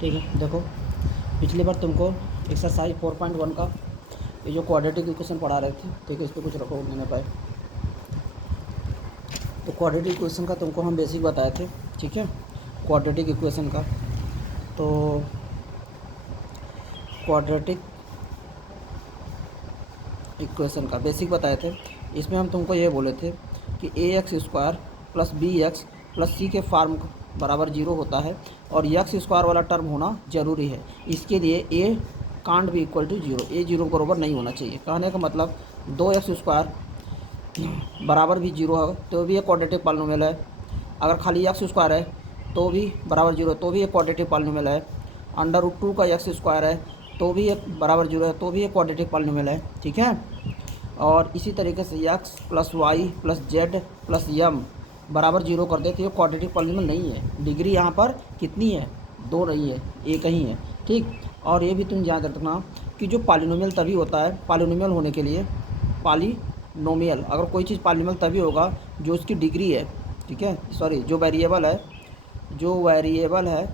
ठीक है। देखो पिछली बार तुमको एक्सरसाइज 4.1 का ये जो क्वाड्रेटिक इक्वेशन पढ़ा रहे थे, ठीक है, इस पर कुछ रखो नहीं पाए। तो क्वाड्रेटिक इक्वेशन का तुमको हम बेसिक बताए थे, ठीक है, क्वाड्रेटिक इक्वेशन का। तो क्वाड्रेटिक इक्वेशन का बेसिक बताए थे। इसमें हम तुमको ये बोले थे कि A X square plus B X plus C के फॉर्म बराबर 0 होता है और एक्स स्क्वायर वाला टर्म होना ज़रूरी है। इसके लिए ए कांट भी इक्वल टू 0, ए 0 बराबर नहीं होना चाहिए। कहने का मतलब 2x स्क्वायर बराबर भी 0 है तो भी एक क्वाड्रेटिक पॉलिनोमियल है। अगर खाली एक्स स्क्वायर है तो भी बराबर 0 तो भी एक क्वाड्रेटिक पॉलिनोमियल है। अंडर रूट 2 का एक्स स्क्वायर है तो भी एक बराबर 0 है तो भी एक क्वाड्रेटिक पॉलिनोमियल है, ठीक है। और इसी तरीके से X plus Y plus Z plus M बराबर 0 कर देते ये क्वाड्रेटिक पॉलिनोमियल नहीं है। डिग्री यहाँ पर कितनी है? 2 नहीं है, एक ही है, ठीक। और ये भी तुम याद रखना कि जो पॉलिनोमियल तभी होता है, पॉलिनोमियल होने के लिए पॉलिनोमियल, अगर कोई चीज़ पॉलिनोमियल तभी होगा जो उसकी डिग्री है, ठीक है, सॉरी जो वेरिएबल है,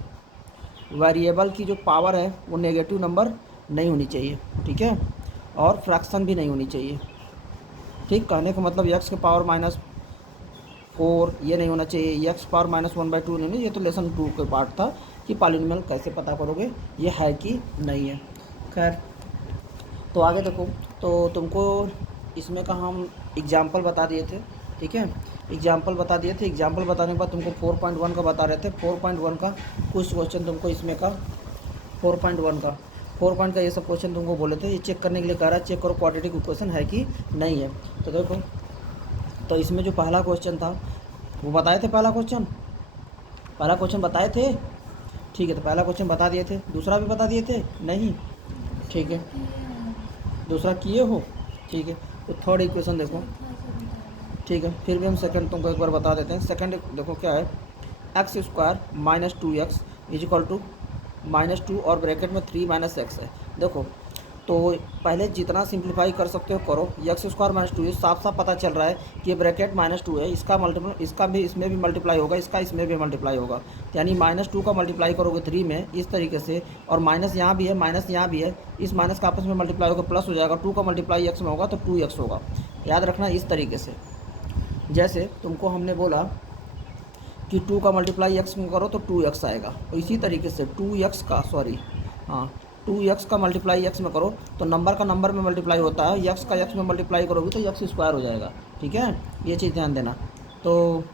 वेरिएबल की जो पावर है वो नेगेटिव नंबर नहीं होनी चाहिए, ठीक है, और फ्रैक्शन भी नहीं होनी चाहिए, ठीक। कहने का मतलब एक्स के पावर -4 ये नहीं होना चाहिए, एक्स पावर -1/2 नहीं। ये तो लेसन 2 के पार्ट था कि पॉलिनोमियल कैसे पता करोगे ये है कि नहीं है। खैर तो आगे देखो, तो तुमको इसमें का हम एग्जाम्पल बता दिए थे, ठीक है, एग्जाम्पल बता दिए थे। एग्जाम्पल बताने के बाद तुमको 4.1 का बता रहे थे। 4.1 का कुछ क्वेश्चन तुमको इसमें का 4 का ये सब क्वेश्चन तुमको बोले थे। ये चेक करने के लिए कह रहा है चेक करो क्वाड्रेटिक इक्वेशन है कि नहीं है। तो देखो, तो इसमें जो पहला क्वेश्चन था वो बताए थे। पहला क्वेश्चन बताए थे, ठीक है। तो पहला क्वेश्चन बता दिए थे, दूसरा भी बता दिए थे नहीं, ठीक है, दूसरा किए हो, ठीक है। तो थर्ड इक्वेशन देखो, ठीक है, फिर भी हम सेकंड तुमको एक बार बता देते हैं। सेकंड देखो क्या है, x square -2x is equal to -2 और ब्रैकेट में 3 - x है। देखो तो पहले जितना सिंप्लीफाई कर सकते हो करो। एक्स स्क्वायर -2 साफ साफ पता चल रहा है कि ये ब्रैकेट -2 है, इसका मल्टीपल इसका भी इसमें भी मल्टीप्लाई होगा, इसका इसमें भी मल्टीप्लाई होगा, यानी -2 का मल्टीप्लाई करोगे 3 में इस तरीके से, और माइनस यहाँ भी है, माइनस यहाँ भी है, इस माइनस का आपस में मल्टीप्लाई होगा प्लस हो जाएगा। 2 का मल्टीप्लाई x में होगा तो 2x होगा। याद रखना इस तरीके से। जैसे तुमको हमने बोला कि 2 का मल्टीप्लाई x में करो तो 2x आएगा, और इसी तरीके से 2x का मल्टीप्लाई x में करो तो नंबर का नंबर में मल्टीप्लाई होता है, x का x में मल्टीप्लाई करोगे तो x स्क्वायर हो जाएगा, ठीक है, ये चीज़ ध्यान देना। तो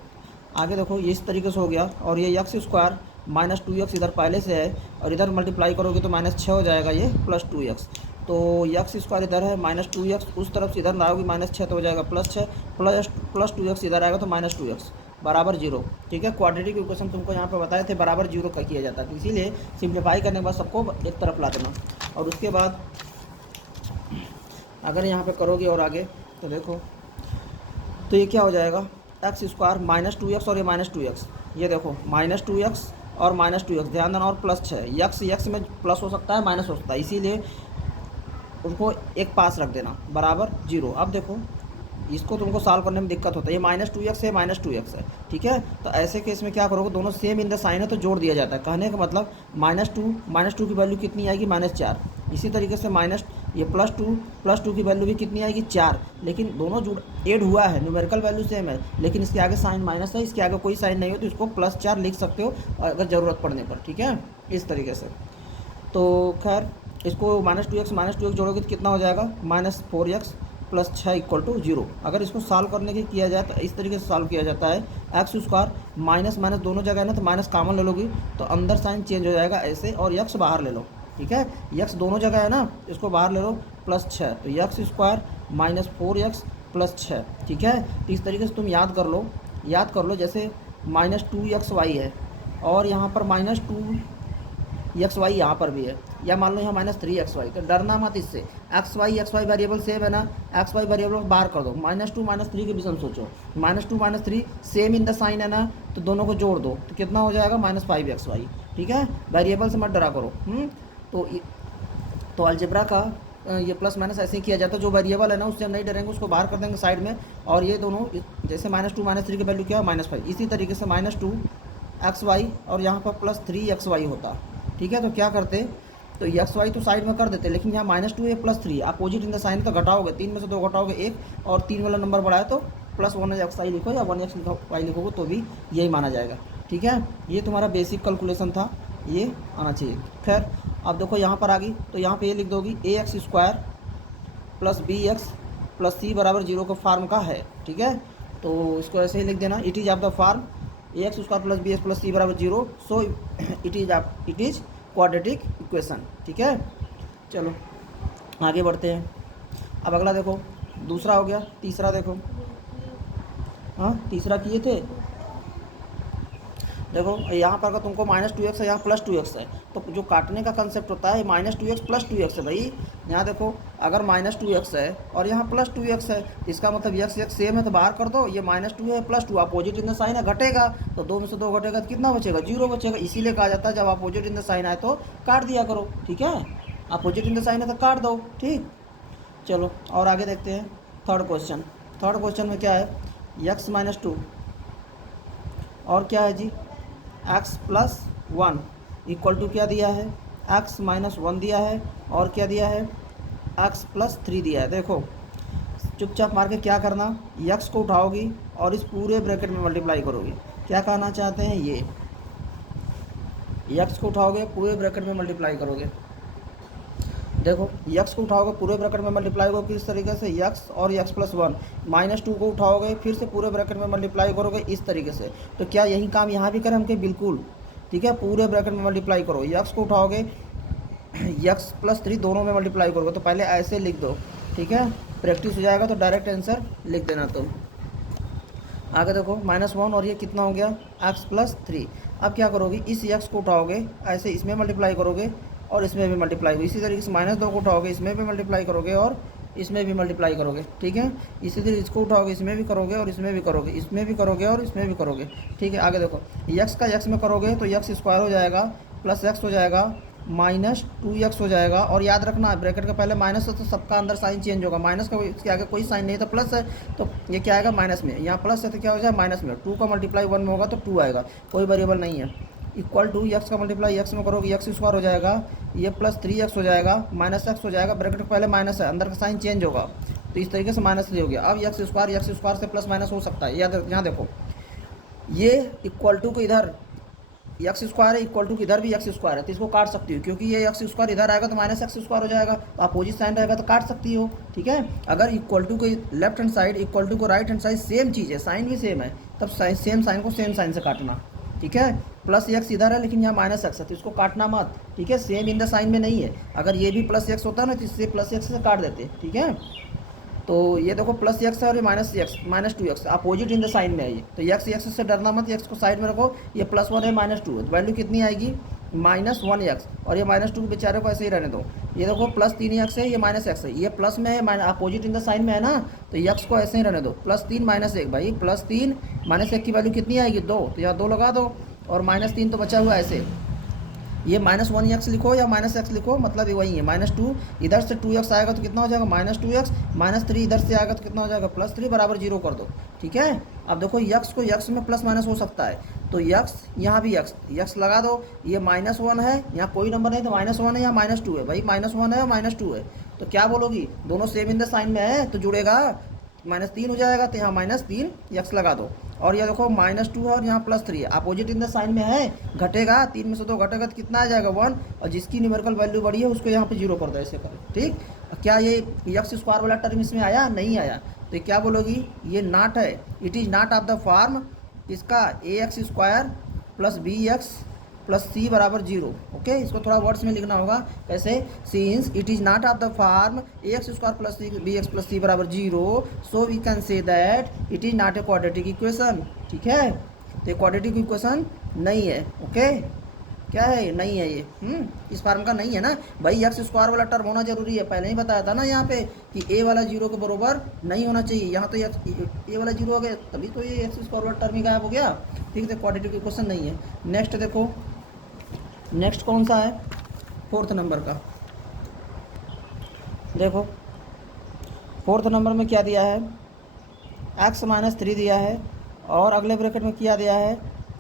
आगे देखो ये इस तरीके से हो गया, और ये x स्क्वायर -2x इधर पहले से है और इधर मल्टीप्लाई करोगे तो -6 हो जाएगा, ये +2x। तो x स्क्वायर इधर है -2x, उस तरफ से इधर लाओगे -6 तो हो जाएगा +6, प्लस 2x इधर आएगा तो -2x बराबर 0, ठीक है। क्वाड्रेटिक इक्वेशन तुमको यहाँ पे बताए थे बराबर 0 का किया जाता है, तो इसीलिए सिंप्लीफाई करने के बाद सबको एक तरफ ला देना। और उसके बाद अगर यहाँ पे करोगे और आगे तो देखो तो ये क्या हो जाएगा, एक्स स्क्वायर -2x और ये -2x, ये देखो -2x और -2x ध्यान देना, और +6 x में प्लस हो सकता है माइनस हो सकता है, इसीलिए उसको एक पास रख देना बराबर 0। अब देखो इसको तुमको सॉल्व करने में दिक्कत होता है, ये -2x है -2x है, ठीक है। तो ऐसे केस में क्या करोगे, दोनों सेम इन द साइन है तो जोड़ दिया जाता है। कहने का मतलब -2 की वैल्यू कितनी आएगी, -4। इसी तरीके से ये +2 की वैल्यू भी कितनी आएगी, 4। लेकिन दोनों जुड़ ऐड हुआ है, न्यूमेरिकल वैल्यू सेम है, लेकिन इसके आगे साइन माइनस है, इसके आगे कोई साइन नहीं हो तो इसको +4 लिख सकते हो अगर ज़रूरत पड़ने पर, ठीक है, इस तरीके से। तो खैर इसको -2x जोड़ोगे तो कितना हो जाएगा, -4x + 6 = 0। अगर इसको सॉल्व करने की किया जाए तो इस तरीके से सॉल्व किया जाता है। एक्स स्क्वायर माइनस दोनों जगह है ना, तो माइनस कॉमन ले लोगी तो अंदर साइन चेंज हो जाएगा ऐसे, और यक्स बाहर ले लो, ठीक है, यक्स दोनों जगह है ना, इसको बाहर ले लो +6, तो एक्स स्क्वायर -4x + 6, ठीक है। तो इस तरीके से तुम याद कर लो जैसे -2xy है और यहाँ पर -2xy यहाँ पर भी है, या मान लो यहाँ -3xy, तो डरना मत इससे। xy वेरिएबल सेम है ना, xy वेरिएबल बाहर कर दो, -2 -3 के बीच में सोचो, -2 -3 सेम इन द साइन है ना, तो दोनों को जोड़ दो तो कितना हो जाएगा, -5xy, ठीक है। वेरिएबल से मत डरा करो। तो अलजेब्रा का ये प्लस माइनस ऐसे ही किया जाता है, जो वेरिएबल है ना उससे हम नहीं डरेंगे, उसको बाहर कर देंगे साइड में, और ये दोनों जैसे -2 -3 की वैल्यू क्या है, -5, इसी तरीके से -2xy और यहाँ पर +3xy होता, ठीक है, तो क्या करते, तो एक्स वाई तो साइड में कर देते, लेकिन यहाँ -2a + 3 opposite in the sign तो घटाओगे, 3 में से 2 घटाओगे 1, और 3 वाला नंबर बढ़ाए तो +1x लिखो या 1x y लिखोगे तो भी यही माना जाएगा। ठीक है, ये तुम्हारा बेसिक कैलकुलेशन था, ये आना चाहिए। खैर अब देखो यहाँ पर आ गई, तो यहाँ पे ये लिख दोगी ax² + bx + c = 0 का फार्म का है। ठीक है, तो इसको ऐसे ही लिख देना, it is of the form ax² + bx + c = 0, so it is quadratic equation. ठीक है, चलो आगे बढ़ते हैं। अब अगला देखो, दूसरा हो गया, तीसरा देखो, हाँ तीसरा किए थे, देखो यहाँ पर अगर तुमको -2x है, यहाँ +2x है, तो जो काटने का कंसेप्ट होता है -2x + 2x है भाई। यहाँ देखो अगर -2x है और यहाँ +2x है, तो इसका मतलब x सेम है तो बाहर कर दो, ये -2 है +2 अपोजिट इन द साइन है, घटेगा तो 2 में से 2 घटेगा तो कितना बचेगा, 0 बचेगा। इसीलिए कहा जाता है जब अपोजिट इन द साइन आए तो काट दिया करो। ठीक है, अपोजिट इन द साइन है तो काट दो। ठीक, चलो और आगे देखते हैं थर्ड क्वेश्चन में क्या है, x - 2 और क्या है जी x + 1 = क्या दिया है, x - 1 दिया है, और क्या दिया है x + 3 दिया है। देखो चुपचाप मार के क्या करना, x को उठाओगी और इस पूरे ब्रैकेट में मल्टीप्लाई करोगी। क्या कहना चाहते हैं, ये x को उठाओगे पूरे ब्रैकेट में मल्टीप्लाई करोगे। देखो x को उठाओगे पूरे ब्रैकेट में मल्टीप्लाई करोगे किस तरीके से, x और x + 1, -2 को उठाओगे फिर से पूरे ब्रैकेट में मल्टीप्लाई करोगे इस तरीके से। तो क्या यही काम यहाँ भी करें हम के, बिल्कुल। ठीक है, पूरे ब्रैकेट में मल्टीप्लाई करो, x को उठाओगे x + 3 दोनों में मल्टीप्लाई करोगे, तो पहले ऐसे लिख दो। ठीक है, प्रैक्टिस हो जाएगा तो डायरेक्ट आंसर लिख देना तुम। आगे देखो -1 और ये कितना हो गया x + 3। अब क्या करोगे, इस x को उठाओगे ऐसे इसमें मल्टीप्लाई करोगे और इसमें भी मल्टीप्लाई होगी। इसी तरीके से -2 को उठाओगे इसमें भी मल्टीप्लाई करोगे और इसमें भी मल्टीप्लाई करोगे। ठीक है, इसी तरह इसको उठाओगे इसमें भी करोगे और इसमें भी करोगे, इसमें भी करोगे और इसमें भी करोगे। ठीक है, आगे देखो x का x में करोगे तो x² हो जाएगा, +x हो जाएगा, -2x हो जाएगा। और याद रखना ब्रैकेट का पहले माइनस हो तो सबका अंदर साइन चेंज होगा, माइनस का इसके आगे कोई साइन नहीं है तो प्लस है, तो ये क्या आएगा माइनस में, यहाँ प्लस है तो क्या हो जाएगा माइनस में। 2 का मल्टीप्लाई 1 में होगा तो 2 आएगा, कोई वेरिएबल नहीं है। = x का मल्टीप्लाई x में करोगे x² हो जाएगा, ये +3x हो जाएगा, -x हो जाएगा, ब्रैकेट पहले माइनस है अंदर का साइन चेंज होगा तो इस तरीके से -3 हो गया। अब x² से प्लस हो सकता है, यहाँ देखो ये = को इधर x² है, = इधर भी x² है, तो इसको काट सकती हो क्योंकि ये x² इधर आएगा तो -x² हो जाएगा, तो अपोजिट साइन रहेगा तो काट सकती हो। ठीक है, अगर = को लेफ्ट हैंड साइड = को राइट हैंड साइड सेम चीज़ है, साइन भी सेम है, तब सेम साइन को सेम साइन से काटना। ठीक है, +x इधर है लेकिन यहाँ -x है तो इसको काटना मत। ठीक है, सेम इन द साइन में नहीं है, अगर ये भी +x होता ना तो इससे +x से काट देते। ठीक है, तो ये देखो +x है और ये -2x opposite in the sign में है ये, तो x से डरना मत, x को साइड में रखो, ये +1 है -2 है, वैल्यू कितनी आएगी -1x, और ये -2 बेचारे को ऐसे ही रहने दो। ये देखो +3x है, ये -x है, ये प्लस में है अपोजिट इन द साइन में है ना, तो x को ऐसे ही रहने दो, +3 -1 भाई, +3 -1 की वैल्यू कितनी आएगी 2, तो यहाँ 2 लगा दो, और -3 तो बचा हुआ ऐसे, ये -1x लिखो या -x लिखो, मतलब ये वही है। -2 इधर से 2x आएगा तो कितना हो जाएगा -2x, -3 इधर से आएगा तो कितना हो जाएगा +3 = 0 कर दो। ठीक है, अब देखो x को x में प्लस माइनस हो सकता है, तो x यहाँ भी x लगा दो, ये -1 है, यहाँ कोई नंबर नहीं तो -1 है, यहाँ -2 है भाई, -1 है और -2 है, तो क्या बोलोगी, दोनों सेम इन द साइन में है तो जुड़ेगा, -3 हो जाएगा तो यहाँ -3x लगा दो। और ये देखो -2 है और यहाँ +3 है, अपोजिट इन द साइन में है, घटेगा, 3 में से 2 घटेगा तो कितना आ जाएगा 1, और जिसकी न्यूमेरिकल वैल्यू बड़ी है उसको यहाँ पे 0 कर दो, ऐसे करें। ठीक, क्या ये x² वाला टर्म इसमें आया, नहीं आया, तो ये क्या बोलोगी, ये नॉट है, it is not of the form इसका ax² + bx + c = 0। ओके, इसको थोड़ा वर्ड्स में लिखना होगा, कैसे, since it is not of the form ax² + bx + c = 0, so we can say that it is not a quadratic equation. ठीक है, तो क्वाड्रेटिक इक्वेशन नहीं है। ओके, क्या है, नहीं है ये, इस फॉर्म का नहीं है ना भाई, x² वाला टर्म होना जरूरी है, पहले ही बताया था ना यहाँ पे कि a वाला 0 के बरोबर नहीं होना चाहिए, यहाँ तो a वाला 0 हो गया तभी तो ये x² वाला टर्म ही गायब हो गया। ठीक है, क्वाड्रेटिक इक्वेशन नहीं है। नेक्स्ट देखो, नेक्स्ट कौन सा है, 4th नंबर का, देखो 4th नंबर में क्या दिया है, x - 3 दिया है, और अगले ब्रैकेट में क्या दिया है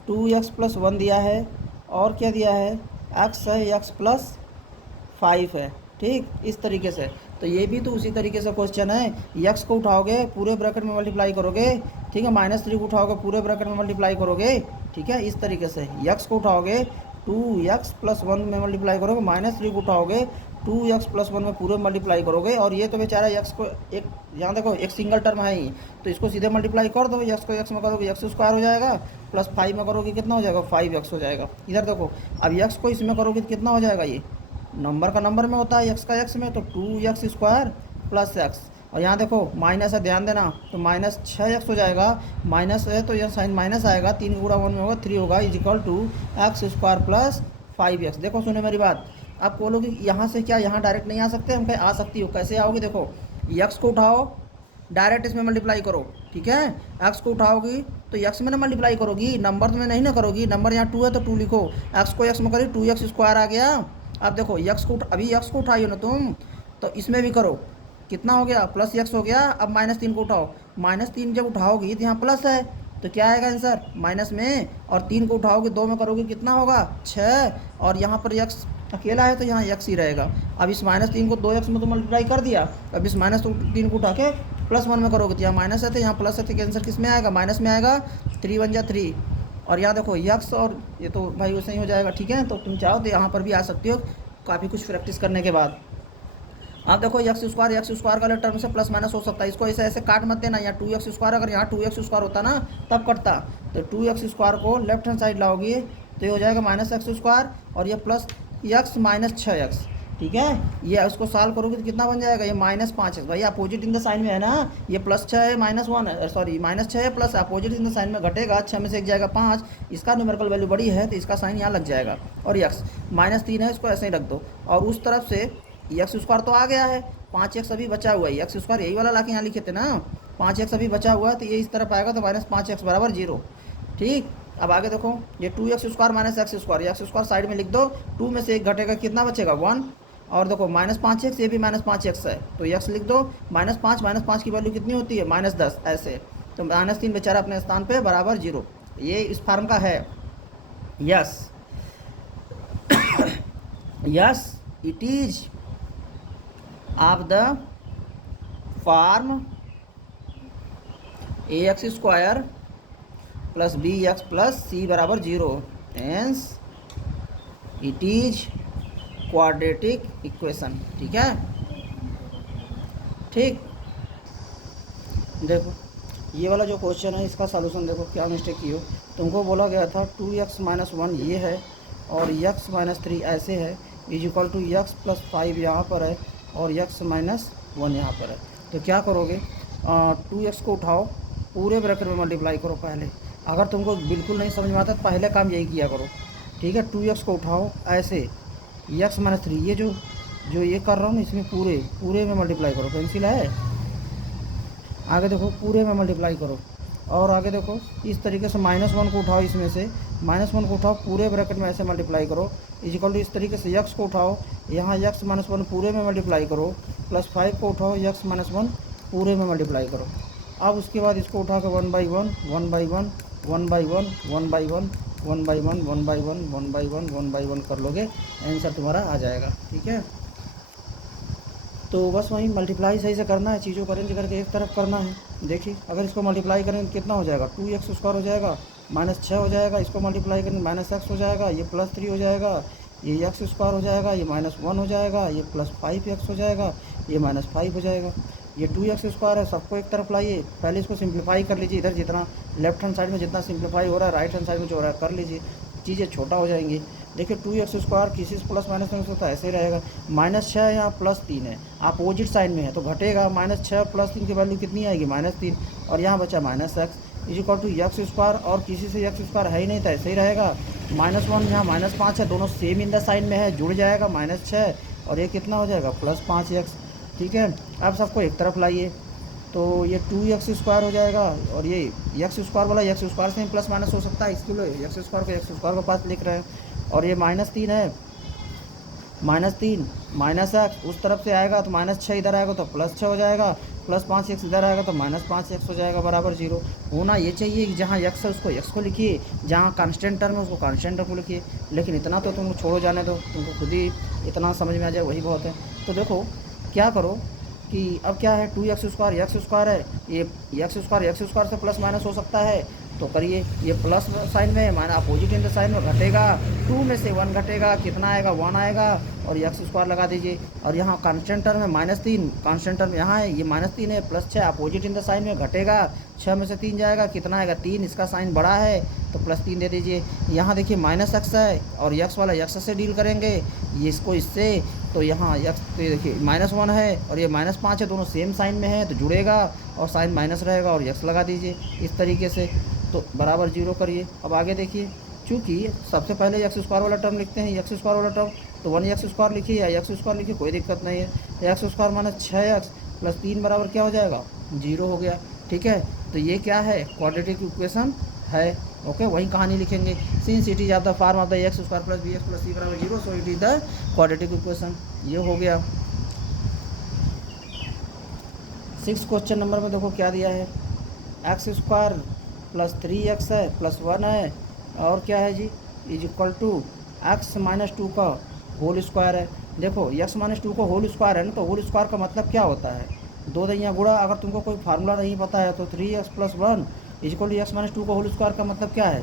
2x + 1 दिया है, और क्या दिया है एक्स है एक्स प्लस 5 है, ठीक, इस तरीके से। तो ये भी तो उसी तरीके से क्वेश्चन है, यक्स को उठाओगे पूरे ब्रैकेट में मल्टीप्लाई करोगे, ठीक है, -3 को उठाओगे पूरे ब्रैकेट में मल्टीप्लाई करोगे, ठीक है, इस तरीके से। यक्स को उठाओगे 2x + 1 में मल्टीप्लाई करोगे, -3 को उठाओगे 2x + 1 में पूरे मल्टीप्लाई करोगे। और ये तो बेचारा यक्स को एक, यहाँ देखो एक सिंगल टर्म है ही, तो इसको सीधे मल्टीप्लाई कर दो, यक्स को यक्स में करोगे एक्स स्क्वायर हो जाएगा, प्लस 5 में करोगे कितना हो जाएगा 5x हो जाएगा। इधर देखो अब यक्स को इसमें करोगे तो कितना हो जाएगा, ये नंबर का नंबर में होता है, एक्स का एक्स में, तो 2x² + x। और यहाँ देखो माइनस है, ध्यान देना, तो -6x हो जाएगा, माइनस है तो यह साइन माइनस आएगा, 3 गुणा 1 में होगा 3 होगा, = x² + 5x। देखो सुनो मेरी बात, आप बोलोगे यहाँ से क्या यहाँ डायरेक्ट नहीं आ सकते, हम कहीं आ सकती हो, कैसे आओगे, देखो यक्स को उठाओ डायरेक्ट इसमें मल्टीप्लाई करो, ठीक है, एक्स को उठाओगी तो यक्स में ना मल्टीप्लाई करोगी, नंबर में नहीं ना करोगी, नंबर यहाँ 2 है तो 2 लिखो, एक्स को एक्स में करी 2x² आ गया। अब देखो यक्स को अभी यक्स को उठाई हो ना तुम, तो इसमें भी करो, कितना हो गया +x हो गया। अब -3 को उठाओ, -3 जब उठाओगी तो यहाँ प्लस है, तो क्या आएगा आंसर माइनस में, और 3 को उठाओगे 2 में करोगे कितना होगा 6, और यहाँ पर यक्स अकेला है तो यहाँ यक्स ही रहेगा। अब इस -3 को 2x में तो मल्टीप्लाई कर दिया, अब इस -3 को उठा के +1 में करोगे तो यहाँ माइनस है तो यहाँ प्लस है, तो आंसर किस में आएगा माइनस में आएगा, 3 × 1 = 3। और यहाँ देखो यक्स और ये तो भाई वैसे ही हो जाएगा, ठीक है, तो तुम चाहो तो यहाँ पर भी आ सकती हो काफ़ी कुछ प्रैक्टिस करने के बाद। आप देखो x² का वाले टर्म से प्लस माइनस हो सकता है, इसको ऐसे ऐसे काट मत देना, यहाँ 2x², अगर यहाँ 2x² होता ना तब कटता, तो 2x² को लेफ्ट हैंड साइड लाओगी तो ये हो जाएगा -x², और ये प्लस x -6x, ठीक है, ये उसको सॉल्व करोगे तो कितना बन जाएगा, ये -5x, भाई अपोजिट इन द साइन में है ना, ये +6 है -1 है, सॉरी -6 है plus opposite in the sign में घटेगा, 6 में से 1 जाएगा 5, इसका न्यूमेरिकल वैल्यू बड़ी है तो इसका साइन यहाँ लग जाएगा, और x -3 है इसको ऐसे ही रख दो, और उस तरफ से x² तो आ गया है, 5x अभी बचा हुआ है, x² यही वाला लाके यहाँ लिखे थे ना, 5x अभी बचा हुआ है तो ये इस तरफ आएगा तो -5x = 0, ठीक। अब आगे देखो ये 2x² -x², x² साइड में लिख दो, 2 में से 1 घटेगा कितना बचेगा 1, और देखो -5x, ये भी -5x है तो x लिख दो, -5 की वैल्यू कितनी होती है -10, ऐसे, तो -3 बेचारा अपने स्थान पे =0, ये इस फार्म का है। Yes yes it is of the form ax² + bx + c = 0, hence it is quadratic equation, ठीक है, ठीक। देखो ये वाला जो क्वेश्चन है इसका सॉल्यूशन देखो क्या मिस्टेक की हो, तुमको बोला गया था 2x - 1 ये है और x - 3 ऐसे है, = x + 5 यहाँ पर है और x - 1 यहाँ पर है, तो क्या करोगे 2x को उठाओ पूरे ब्रैकेट में मल्टीप्लाई करो पहले, अगर तुमको बिल्कुल नहीं समझ में आता तो पहले काम यही किया करो, ठीक है। 2x को उठाओ ऐसे, x - 3 ये जो ये कर रहा हूँ ना इसमें पूरे में मल्टीप्लाई करो, पेंसिल है, आगे देखो पूरे में मल्टीप्लाई करो, और आगे देखो इस तरीके से -1 को उठाओ, इसमें से -1 को उठाओ पूरे ब्रैकेट में ऐसे मल्टीप्लाई करो, = इस तरीके से x को उठाओ, यहाँ x - 1 पूरे में मल्टीप्लाई करो, +5 को उठाओ x - 1 पूरे में मल्टीप्लाई करो। अब उसके बाद इसको उठा के 1 by 1 1 by 1 1 by 1 1 by 1 1 by 1 1 by 1 1 by 1 1 by 1 कर लोगे, आंसर तुम्हारा आ जाएगा, ठीक है। तो बस वही मल्टीप्लाई सही से करना है, चीज़ों को अरेंज करके एक तरफ करना है। देखिए अगर इसको मल्टीप्लाई करेंगे तो कितना हो जाएगा, 2x² हो जाएगा, -6 हो जाएगा, इसको मल्टीप्लाई करेंगे -x हो जाएगा, ये +3 हो जाएगा, ये x² हो जाएगा, ये -1 हो जाएगा, ये +5x हो जाएगा, ये -5 हो जाएगा, ये 2x² है, सबको एक तरफ लाइए, पहले इसको सिंप्लीफाई कर लीजिए, इधर जितना लेफ्ट हैंड साइड में जितना सिंप्लीफाई हो रहा है राइट हैंड साइड में जो हो रहा है कर लीजिए, चीज़ें छोटा हो जाएंगी। देखिए 2x² किसी से प्लस माइनस में होता है ऐसे ही रहेगा, -6 यहाँ +3 है, अपोजिट साइड में है तो घटेगा, -6 + 3 की वैल्यू कितनी आएगी -3, और यहाँ बचा -x x² और किसी से x² है ही नहीं था ऐसे ही रहेगा, -1 यहाँ -5 है, दोनों सेम इन द साइन में है, जुड़ जाएगा -6, और ये कितना हो जाएगा +5x, ठीक है। अब सबको एक तरफ लाइए तो ये 2x² हो जाएगा, और ये x² वाला x² से प्लस माइनस हो सकता है, इसके लिए x² को x² के पास लिख रहे हैं, और ये -3 है -3 माइनस एक्स उस तरफ से आएगा तो -6 इधर आएगा तो +6 हो जाएगा, +5 x इधर आएगा तो -5 x हो जाएगा बराबर 0। होना ये चाहिए कि जहाँ x है उसको x को लिखिए, जहाँ कांस्टेंट टर्म है उसको कांस्टेंट टर्म को लिखिए। लेकिन इतना तो तुमको छोड़ो जाने दो, तुमको खुद ही इतना समझ में आ जाए वही बहुत है। तो देखो क्या करो कि अब क्या है 2x² है, ये x² से प्लस माइनस हो सकता है तो करिए। ये प्लस साइन में माना अपोजिट इन द साइन में घटेगा, 2 में से 1 घटेगा, कितना आएगा 1 आएगा और x² लगा दीजिए। और यहाँ कांस्टेंट टर्म है -3, कांस्टेंट टर्म यहाँ है, ये -3 है, +6 अपोजिट इन द साइन में घटेगा, 6 में से 3 जाएगा, कितना आएगा 3, इसका साइन बड़ा है तो +3 दे दीजिए। यहाँ देखिए -x है और x वाला x से डील करेंगे, ये इसको इससे, तो यहाँ x तो देखिए -1 है और ये -5 है, दोनों सेम साइन में है तो जुड़ेगा और साइन माइनस रहेगा और x लगा दीजिए इस तरीके से, तो बराबर 0 करिए। अब आगे देखिए, चूँकि सबसे पहले x² वाला टर्म लिखते हैं, x² वाला टर्म तो 1x² लिखिए या x² लिखिए, कोई दिक्कत नहीं है। x² -6x + 3 बराबर क्या हो जाएगा 0 हो गया। ठीक है, तो ये क्या है क्वाड्रेटिक इक्वेशन है। ओके, वही कहानी लिखेंगे, since it is of the form of the x² + bx + c = 0 so it is the quadratic equation. ये हो गया। 6 क्वेश्चन नंबर में देखो क्या दिया है, x² + 3x है +1 है और क्या है जी = x - 2 का होल स्क्वायर है। देखो x - 2 का होल स्क्वायर है ना, तो होल स्क्वायर का मतलब क्या होता है, 2 दहिया गुणा। अगर तुमको कोई फार्मूला नहीं पता है तो 3x + 1 = x - 2 का होल स्क्वायर का मतलब क्या है,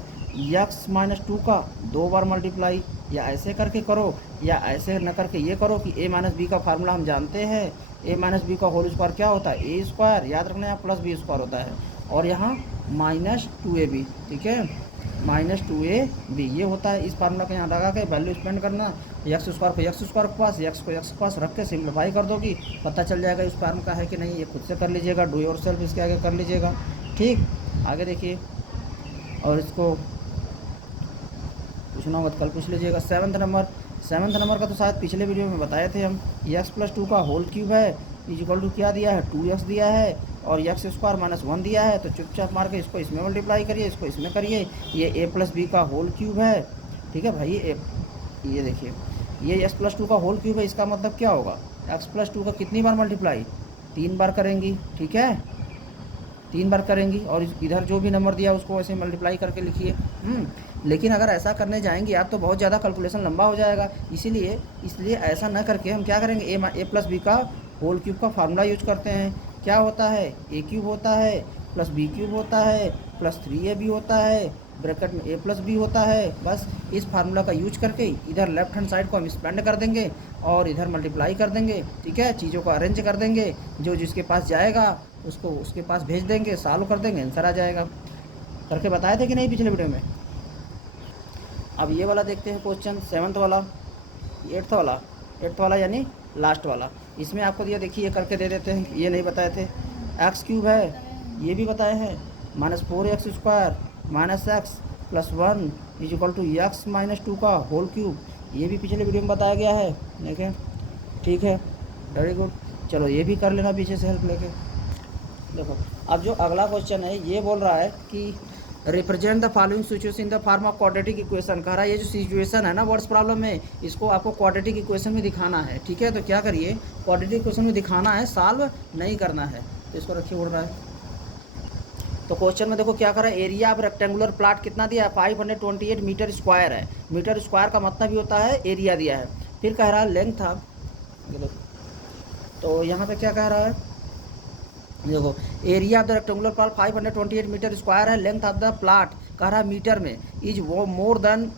x - 2 का 2 बार मल्टीप्लाई, या ऐसे करके करो या ऐसे न करके ये करो कि a - b का फार्मूला हम जानते हैं, a - b का होल स्क्वायर क्या होता है a², याद रखना यहाँ +b² होता है और यहाँ -2ab। ठीक है, -2ab ये होता है। इस फार्मूला के यहाँ लगा के वैल्यू स्पेंड करना, x² को x² के पास, x को x के पास रख के सिंप्लीफाई कर दोगी, पता चल जाएगा इस फार्म का है कि नहीं। ये खुद से कर लीजिएगा, डू योरसेल्फ इसके आगे कर लीजिएगा। ठीक, आगे देखिए, और इसको पूछना होगा तो कल पूछ लीजिएगा। 7th नंबर का तो शायद पिछले वीडियो में बताए थे हम, x + 2 का होल क्यूब है = क्या दिया है 2x दिया है और x² -1 दिया है, तो चुपचाप मार के इसको इसमें मल्टीप्लाई करिए, इसको इसमें करिए, ये a + b का होल क्यूब है। ठीक है भाई, ये देखिए ये x + 2 का होल क्यूब है, इसका मतलब क्या होगा x + 2 का कितनी बार मल्टीप्लाई 3 बार करेंगी। ठीक है, 3 बार करेंगी और इधर जो भी नंबर दिया उसको ऐसे मल्टीप्लाई करके लिखिए। लेकिन अगर ऐसा करने जाएंगे आप तो बहुत ज़्यादा कैलकुलेशन लंबा हो जाएगा, इसलिए ऐसा ना करके हम क्या करेंगे, a + b का होल क्यूब का फार्मूला यूज करते हैं। क्या होता है, a³ होता है +b³ होता है +3ab होता है, ब्रैकेट में a + b होता है। बस इस फार्मूला का यूज करके इधर लेफ्ट हैंड साइड को हम स्पेंड कर देंगे और इधर मल्टीप्लाई कर देंगे। ठीक है, चीज़ों को अरेंज कर देंगे, जो जिसके पास जाएगा उसको उसके पास भेज देंगे, सॉल्व कर देंगे, आंसर आ जाएगा। करके बताए थे कि नहीं पिछले वीडियो में। अब ये वाला देखते हैं क्वेश्चन 7th वाला, 8th वाला यानी लास्ट वाला। इसमें आपको दिया, देखिए ये करके दे देते हैं, ये नहीं बताए थे। x³ है, ये भी बताए हैं, -4x² -x + 1 = x - 2 का होल क्यूब, ये भी पिछले वीडियो में बताया गया है। देखें, ठीक है, वेरी गुड। चलो ये भी कर लेना पीछे से हेल्प लेके। देखो अब जो अगला क्वेश्चन है ये बोल रहा है कि represent the following situation in the form of quadratic equation. कह रहा है ये जो सिचुएशन है ना वर्ड्स प्रॉब्लम में, इसको आपको क्वाड्रेटिक इक्वेशन में दिखाना है। ठीक है, तो क्या करिए, क्वाड्रेटिक इक्वेशन में दिखाना है, सॉल्व नहीं करना है। तो इसको रखिए, उड़ रहा है। तो क्वेश्चन में देखो क्या कर रहा है, एरिया ऑफ रेक्टेंगुलर प्लॉट कितना दिया है 528 मीटर स्क्वायर है। मीटर स्क्वायर का मतलब ही होता है एरिया दिया है। फिर कह रहा है लेंथ था, तो यहाँ पे क्या कह रहा है, देखो area of the rectangular plot 528 metre square है, लेंथ ऑफ द प्लॉट कह रहा है मीटर में इज वो more than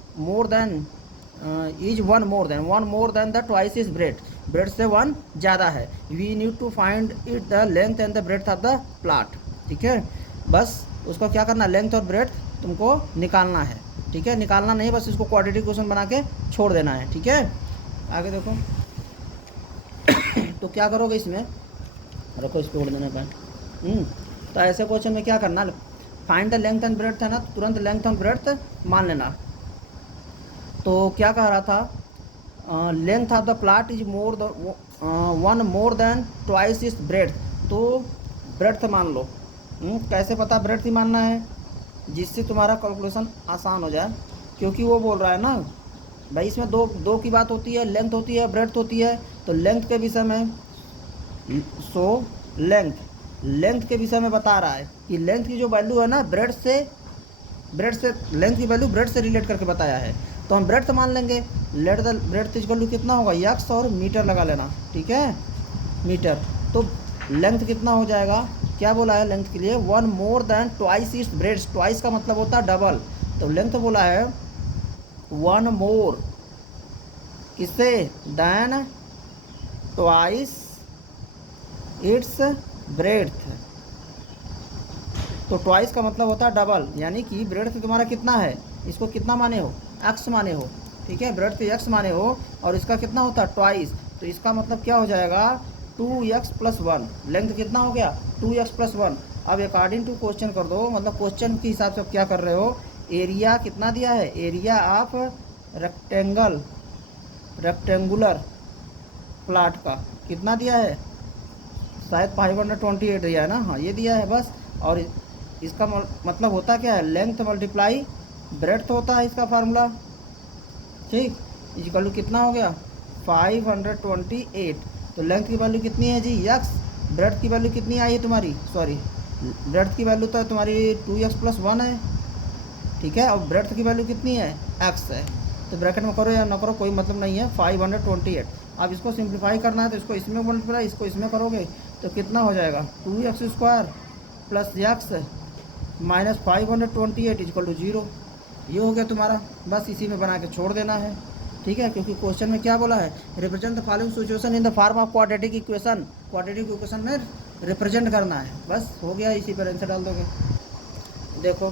one more than the twice is breadth से 1 ज़्यादा है। We need to find it the length and the breadth of the plot. ठीक है, बस उसको क्या करना, लेंथ और ब्रेड्थ तुमको निकालना है। ठीक है, निकालना नहीं, बस इसको क्वाड्रेटिक इक्वेशन बना के छोड़ देना है। ठीक है, आगे देखो तो क्या करोगे, इसमें रखो, इसको उड़ देने पर। तो ऐसे क्वेश्चन में क्या करना, find the length and breadth है ना, तो तुरंत लेंथ एंड ब्रेड्थ मान लेना। तो क्या कह रहा था, length of the plot is one more then twice is breadth, तो ब्रेड्थ मान लो। कैसे पता ब्रेड्थ ही मानना है, जिससे तुम्हारा कैलकुलेशन आसान हो जाए, क्योंकि वो बोल रहा है ना भाई इसमें दो दो की बात होती है, लेंथ होती है, ब्रेड्थ होती है। तो लेंथ के विषय में लेंथ के विषय में बता रहा है कि लेंथ की जो वैल्यू है ना ब्रेड से लेंथ की वैल्यू ब्रेड से रिलेट करके बताया है। तो हम ब्रेड मान लेंगे। Let the breadth equal to कितना होगा, यक्स और मीटर लगा लेना, ठीक है, मीटर। तो लेंथ कितना हो जाएगा, क्या बोला है लेंथ के लिए, 1 more than twice its breads. Twice का मतलब होता है डबल। तो लेंथ बोला है 1 मोर किससे, देन ट्वाइस इट्स ब्रेड्थ। तो ट्वाइस का मतलब होता है डबल, यानी कि ब्रेड्थ तुम्हारा कितना है, इसको कितना माने हो, एक्स माने हो, ठीक है, ब्रेड्थ एक्स माने हो, और इसका कितना होता है ट्वाइस। तो इसका मतलब क्या हो जाएगा, 2x + 1। लेंथ कितना हो गया, 2x + 1। अब अकॉर्डिंग टू क्वेश्चन कर दो, मतलब क्वेश्चन के हिसाब से क्या कर रहे हो, एरिया कितना दिया है, एरिया ऑफ रेक्टेंगुलर प्लाट का कितना दिया है, शायद 528 दिया है ना, हाँ ये दिया है बस। और इसका मतलब होता क्या है, लेंथ मल्टीप्लाई ब्रेड्थ होता है इसका फार्मूला, ठीक। इक्वल टू कितना हो गया, 528। तो लेंथ की वैल्यू कितनी है जी, यक्स। ब्रेड्थ की वैल्यू कितनी आई है तुम्हारी, सॉरी ब्रेड्थ की वैल्यू तो तुम्हारी 2x + 1 है, ठीक है, और ब्रेड्थ की वैल्यू कितनी है, एक्स है। तो ब्रैकेट में करो या ना करो कोई मतलब नहीं है, 528। अब इसको सिंप्लीफाई करना है तो इसको इसमें मल्टीप्लाई, इसको इसमें करोगे तो कितना हो जाएगा, 2x² + x - 528 = 0। ये हो गया तुम्हारा, बस इसी में बना के छोड़ देना है, ठीक है, क्योंकि क्वेश्चन में क्या बोला है, represent the following situation in the form of quadratic equation. Quadratic equation में रिप्रेजेंट करना है, बस हो गया, इसी पर आंसर डाल दोगे। देखो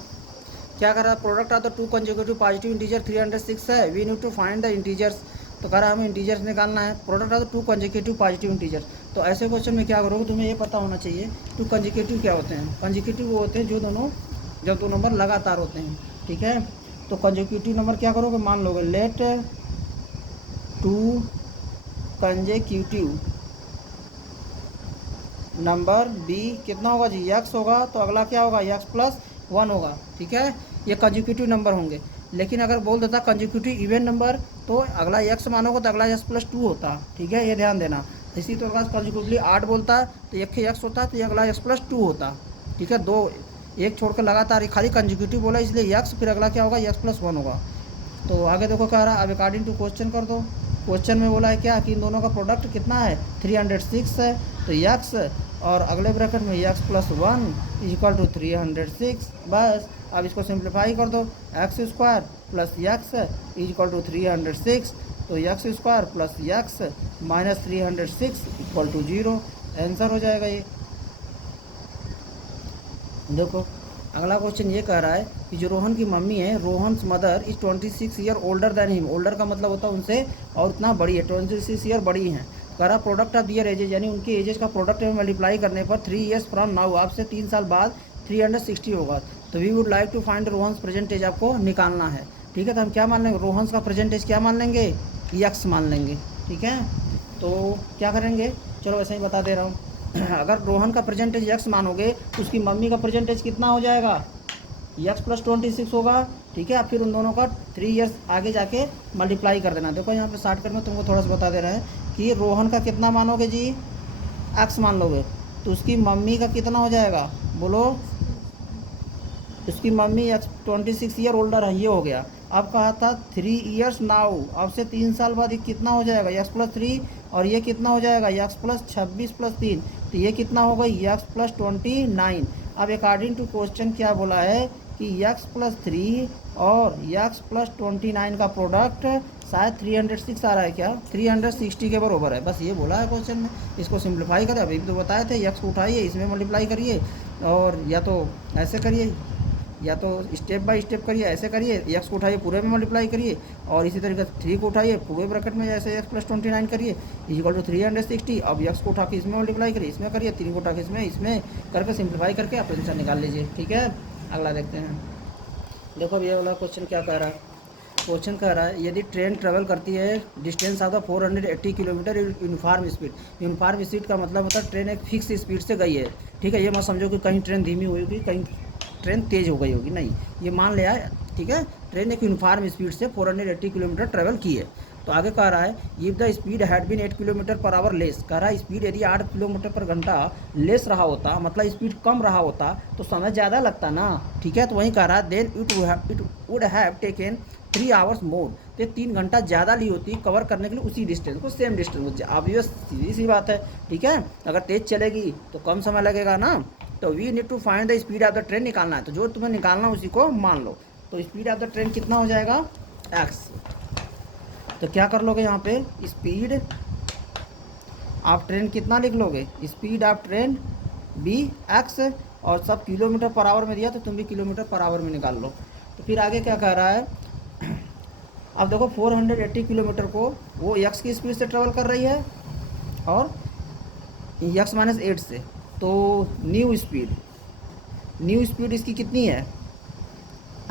क्या कर रहा है, product of the 2 consecutive positive integer 306 है, we need to find the integers. तो कह रहा है हमें इंटीजर्स निकालना है, product of the 2 consecutive positive integer. तो ऐसे क्वेश्चन में क्या करोगे, तुम्हें ये पता होना चाहिए 2 कंसेक्यूटिव क्या होते हैं। कंसेक्यूटिव वो होते हैं जब दो नंबर लगातार होते हैं, ठीक है। तो कंसेक्यूटिव नंबर क्या करोगे, मान लोगे लेट 2 कंसेक्यूटिव नंबर बी कितना होगा जी, x होगा, तो अगला क्या होगा, x + 1 होगा, ठीक है, ये कंसेक्यूटिव नंबर होंगे। लेकिन अगर बोल देता कंसेक्यूटिव इवन नंबर, तो अगला x मानोगे तो अगला x + 2 होता, ठीक है, ये ध्यान देना। इसी तो कंसेक्यूटिवली 8 बोलता तो एक x होता, तो ये अगला x + 2 होता, ठीक है, दो एक छोड़कर लगातार खाली कंसेक्यूटिव बोला इसलिए x, फिर अगला क्या होगा, x + 1 होगा। तो आगे देखो क्या रहा, अब अकॉर्डिंग टू क्वेश्चन कर दो। क्वेश्चन में बोला है क्या कि इन दोनों का प्रोडक्ट कितना है, 306 है। तो x और अगले ब्रैकेट में x + 1 = 306, बस। अब इसको सिंप्लीफाई कर दो, x² + x = 306। तो x² + x - 306 = 0, आंसर हो जाएगा ये। देखो अगला क्वेश्चन ये कह रहा है कि जो रोहन की मम्मी है, Rohan's mother is 26 year older than him. Older का मतलब होता है उनसे और उतना बड़ी है, 26 ईयर बड़ी हैं। कह रहा प्रोडक्ट ऑफ दियर एजेज, यानी उनकी एजेज का प्रोडक्ट में मल्टीप्लाई करने पर 3 ईयर्स फ्रॉम नाउ, आपसे 3 साल बाद 360 होगा। तो we would like to find Rohan's present age, आपको निकालना है, ठीक है। तो हम क्या मान लेंगे, रोहन्स का प्रेजेंट एज क्या मान लेंगे, यक्स मान लेंगे, ठीक है। तो क्या करेंगे, चलो ऐसे ही बता दे रहा हूँ। अगर रोहन का परसेंटेज x मानोगे तो उसकी मम्मी का परसेंटेज कितना हो जाएगा, x + 26 होगा, ठीक है। फिर उन दोनों का 3 ईयर्स आगे जाके मल्टीप्लाई कर देना। देखो यहाँ पे शॉर्टकट में तुमको थोड़ा सा बता दे रहे हैं कि रोहन का कितना मानोगे जी, x मान लोगे, तो उसकी मम्मी का कितना हो जाएगा, बोलो, उसकी मम्मी 26 ईयर ओल्डर है, ये हो गया। अब कहा था 3 ईयर्स नाउ, अब से 3 साल बाद ये कितना हो जाएगा, x + 3, और ये कितना हो जाएगा, x + 26 + 3, तो ये कितना होगा, x + 29। अब अकॉर्डिंग टू क्वेश्चन क्या बोला है कि x + 3 और x + 29 का प्रोडक्ट शायद 306 आ रहा है, क्या 360 के बराबर है, बस ये बोला है क्वेश्चन में। इसको सिंप्लीफाई करें, अभी तो बताए थे, x को उठाइए, इसमें मल्टीप्लाई करिए, और या तो ऐसे करिए या तो स्टेप बाय स्टेप करिए, ऐसे करिए, x को उठाइए पूरे में मल्टीप्लाई करिए, और इसी तरीके से 3 को उठाइए पूरे ब्रैकेट में, जैसे x + 29 करिए = 360। अब x को उठा के इसमें मल्टीप्लाई करिए, इसमें करिए, 3 को उठा के इसमें करके सिंप्लीफाई करके आप आंसर निकाल लीजिए, ठीक है। अगला देखते हैं। देखो अब ये वाला क्वेश्चन क्या कह रहा है, क्वेश्चन कह रहा है यदि ट्रेन ट्रेवल करती है distance of the 480 kilometre uniform speed. Uniform speed का मतलब होता है ट्रेन एक फिक्स स्पीड से गई है, ठीक है। ये मत समझो कि कहीं ट्रेन धीमी हुई होगी, कहीं ट्रेन तेज़ हो गई होगी, नहीं, ये मान लिया है, ठीक है। ट्रेन एक यूनिफॉर्म स्पीड से 480 किलोमीटर ट्रेवल की है। तो आगे कह रहा है if the speed had been 8 kilometre per hour less, कह रहा है स्पीड यदि 8 किलोमीटर पर घंटा लेस रहा होता, मतलब स्पीड कम रहा होता तो समय ज़्यादा लगता ना, ठीक है। तो वहीं कह रहा है then it would have taken 3 hours more, तो 3 घंटा ज़्यादा ली होती कवर करने के लिए उसी डिस्टेंस को, सेम डिस्टेंस। अब ये सीधी सी बात है, ठीक है। अगर तेज़ चलेगी तो कम समय लगेगा ना। तो we need to find the speed of the train, निकालना है। तो जो तुम्हें निकालना उसी को मान लो। तो स्पीड ऑफ द ट्रेन कितना हो जाएगा, एक्स। तो क्या कर लोगे यहाँ पे, स्पीड ऑफ ट्रेन कितना लिख लोगे, speed of train be x, और सब किलोमीटर पर आवर में दिया तो तुम भी किलोमीटर पर आवर में निकाल लो। तो फिर आगे क्या कह रहा है, अब देखो 480 किलोमीटर को वो एक्स की स्पीड से ट्रेवल कर रही है और एक्स माइनस 8 से। तो न्यू स्पीड इसकी कितनी है,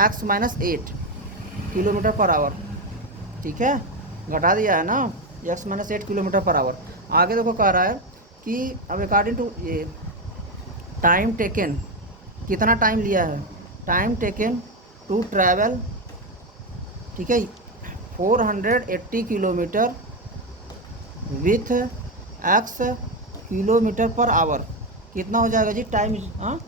x minus 8 kilometre per hour, ठीक है। घटा दिया है ना, x minus 8 kilometre per our. आगे देखो कह रहा है कि अब अकॉर्डिंग टू ये टाइम टेकन, कितना टाइम लिया है, टाइम टेकन टू ट्रैवल, ठीक है, 480 kilometre with x kilometre per our, कितना हो जाएगा जी टाइम, हाँ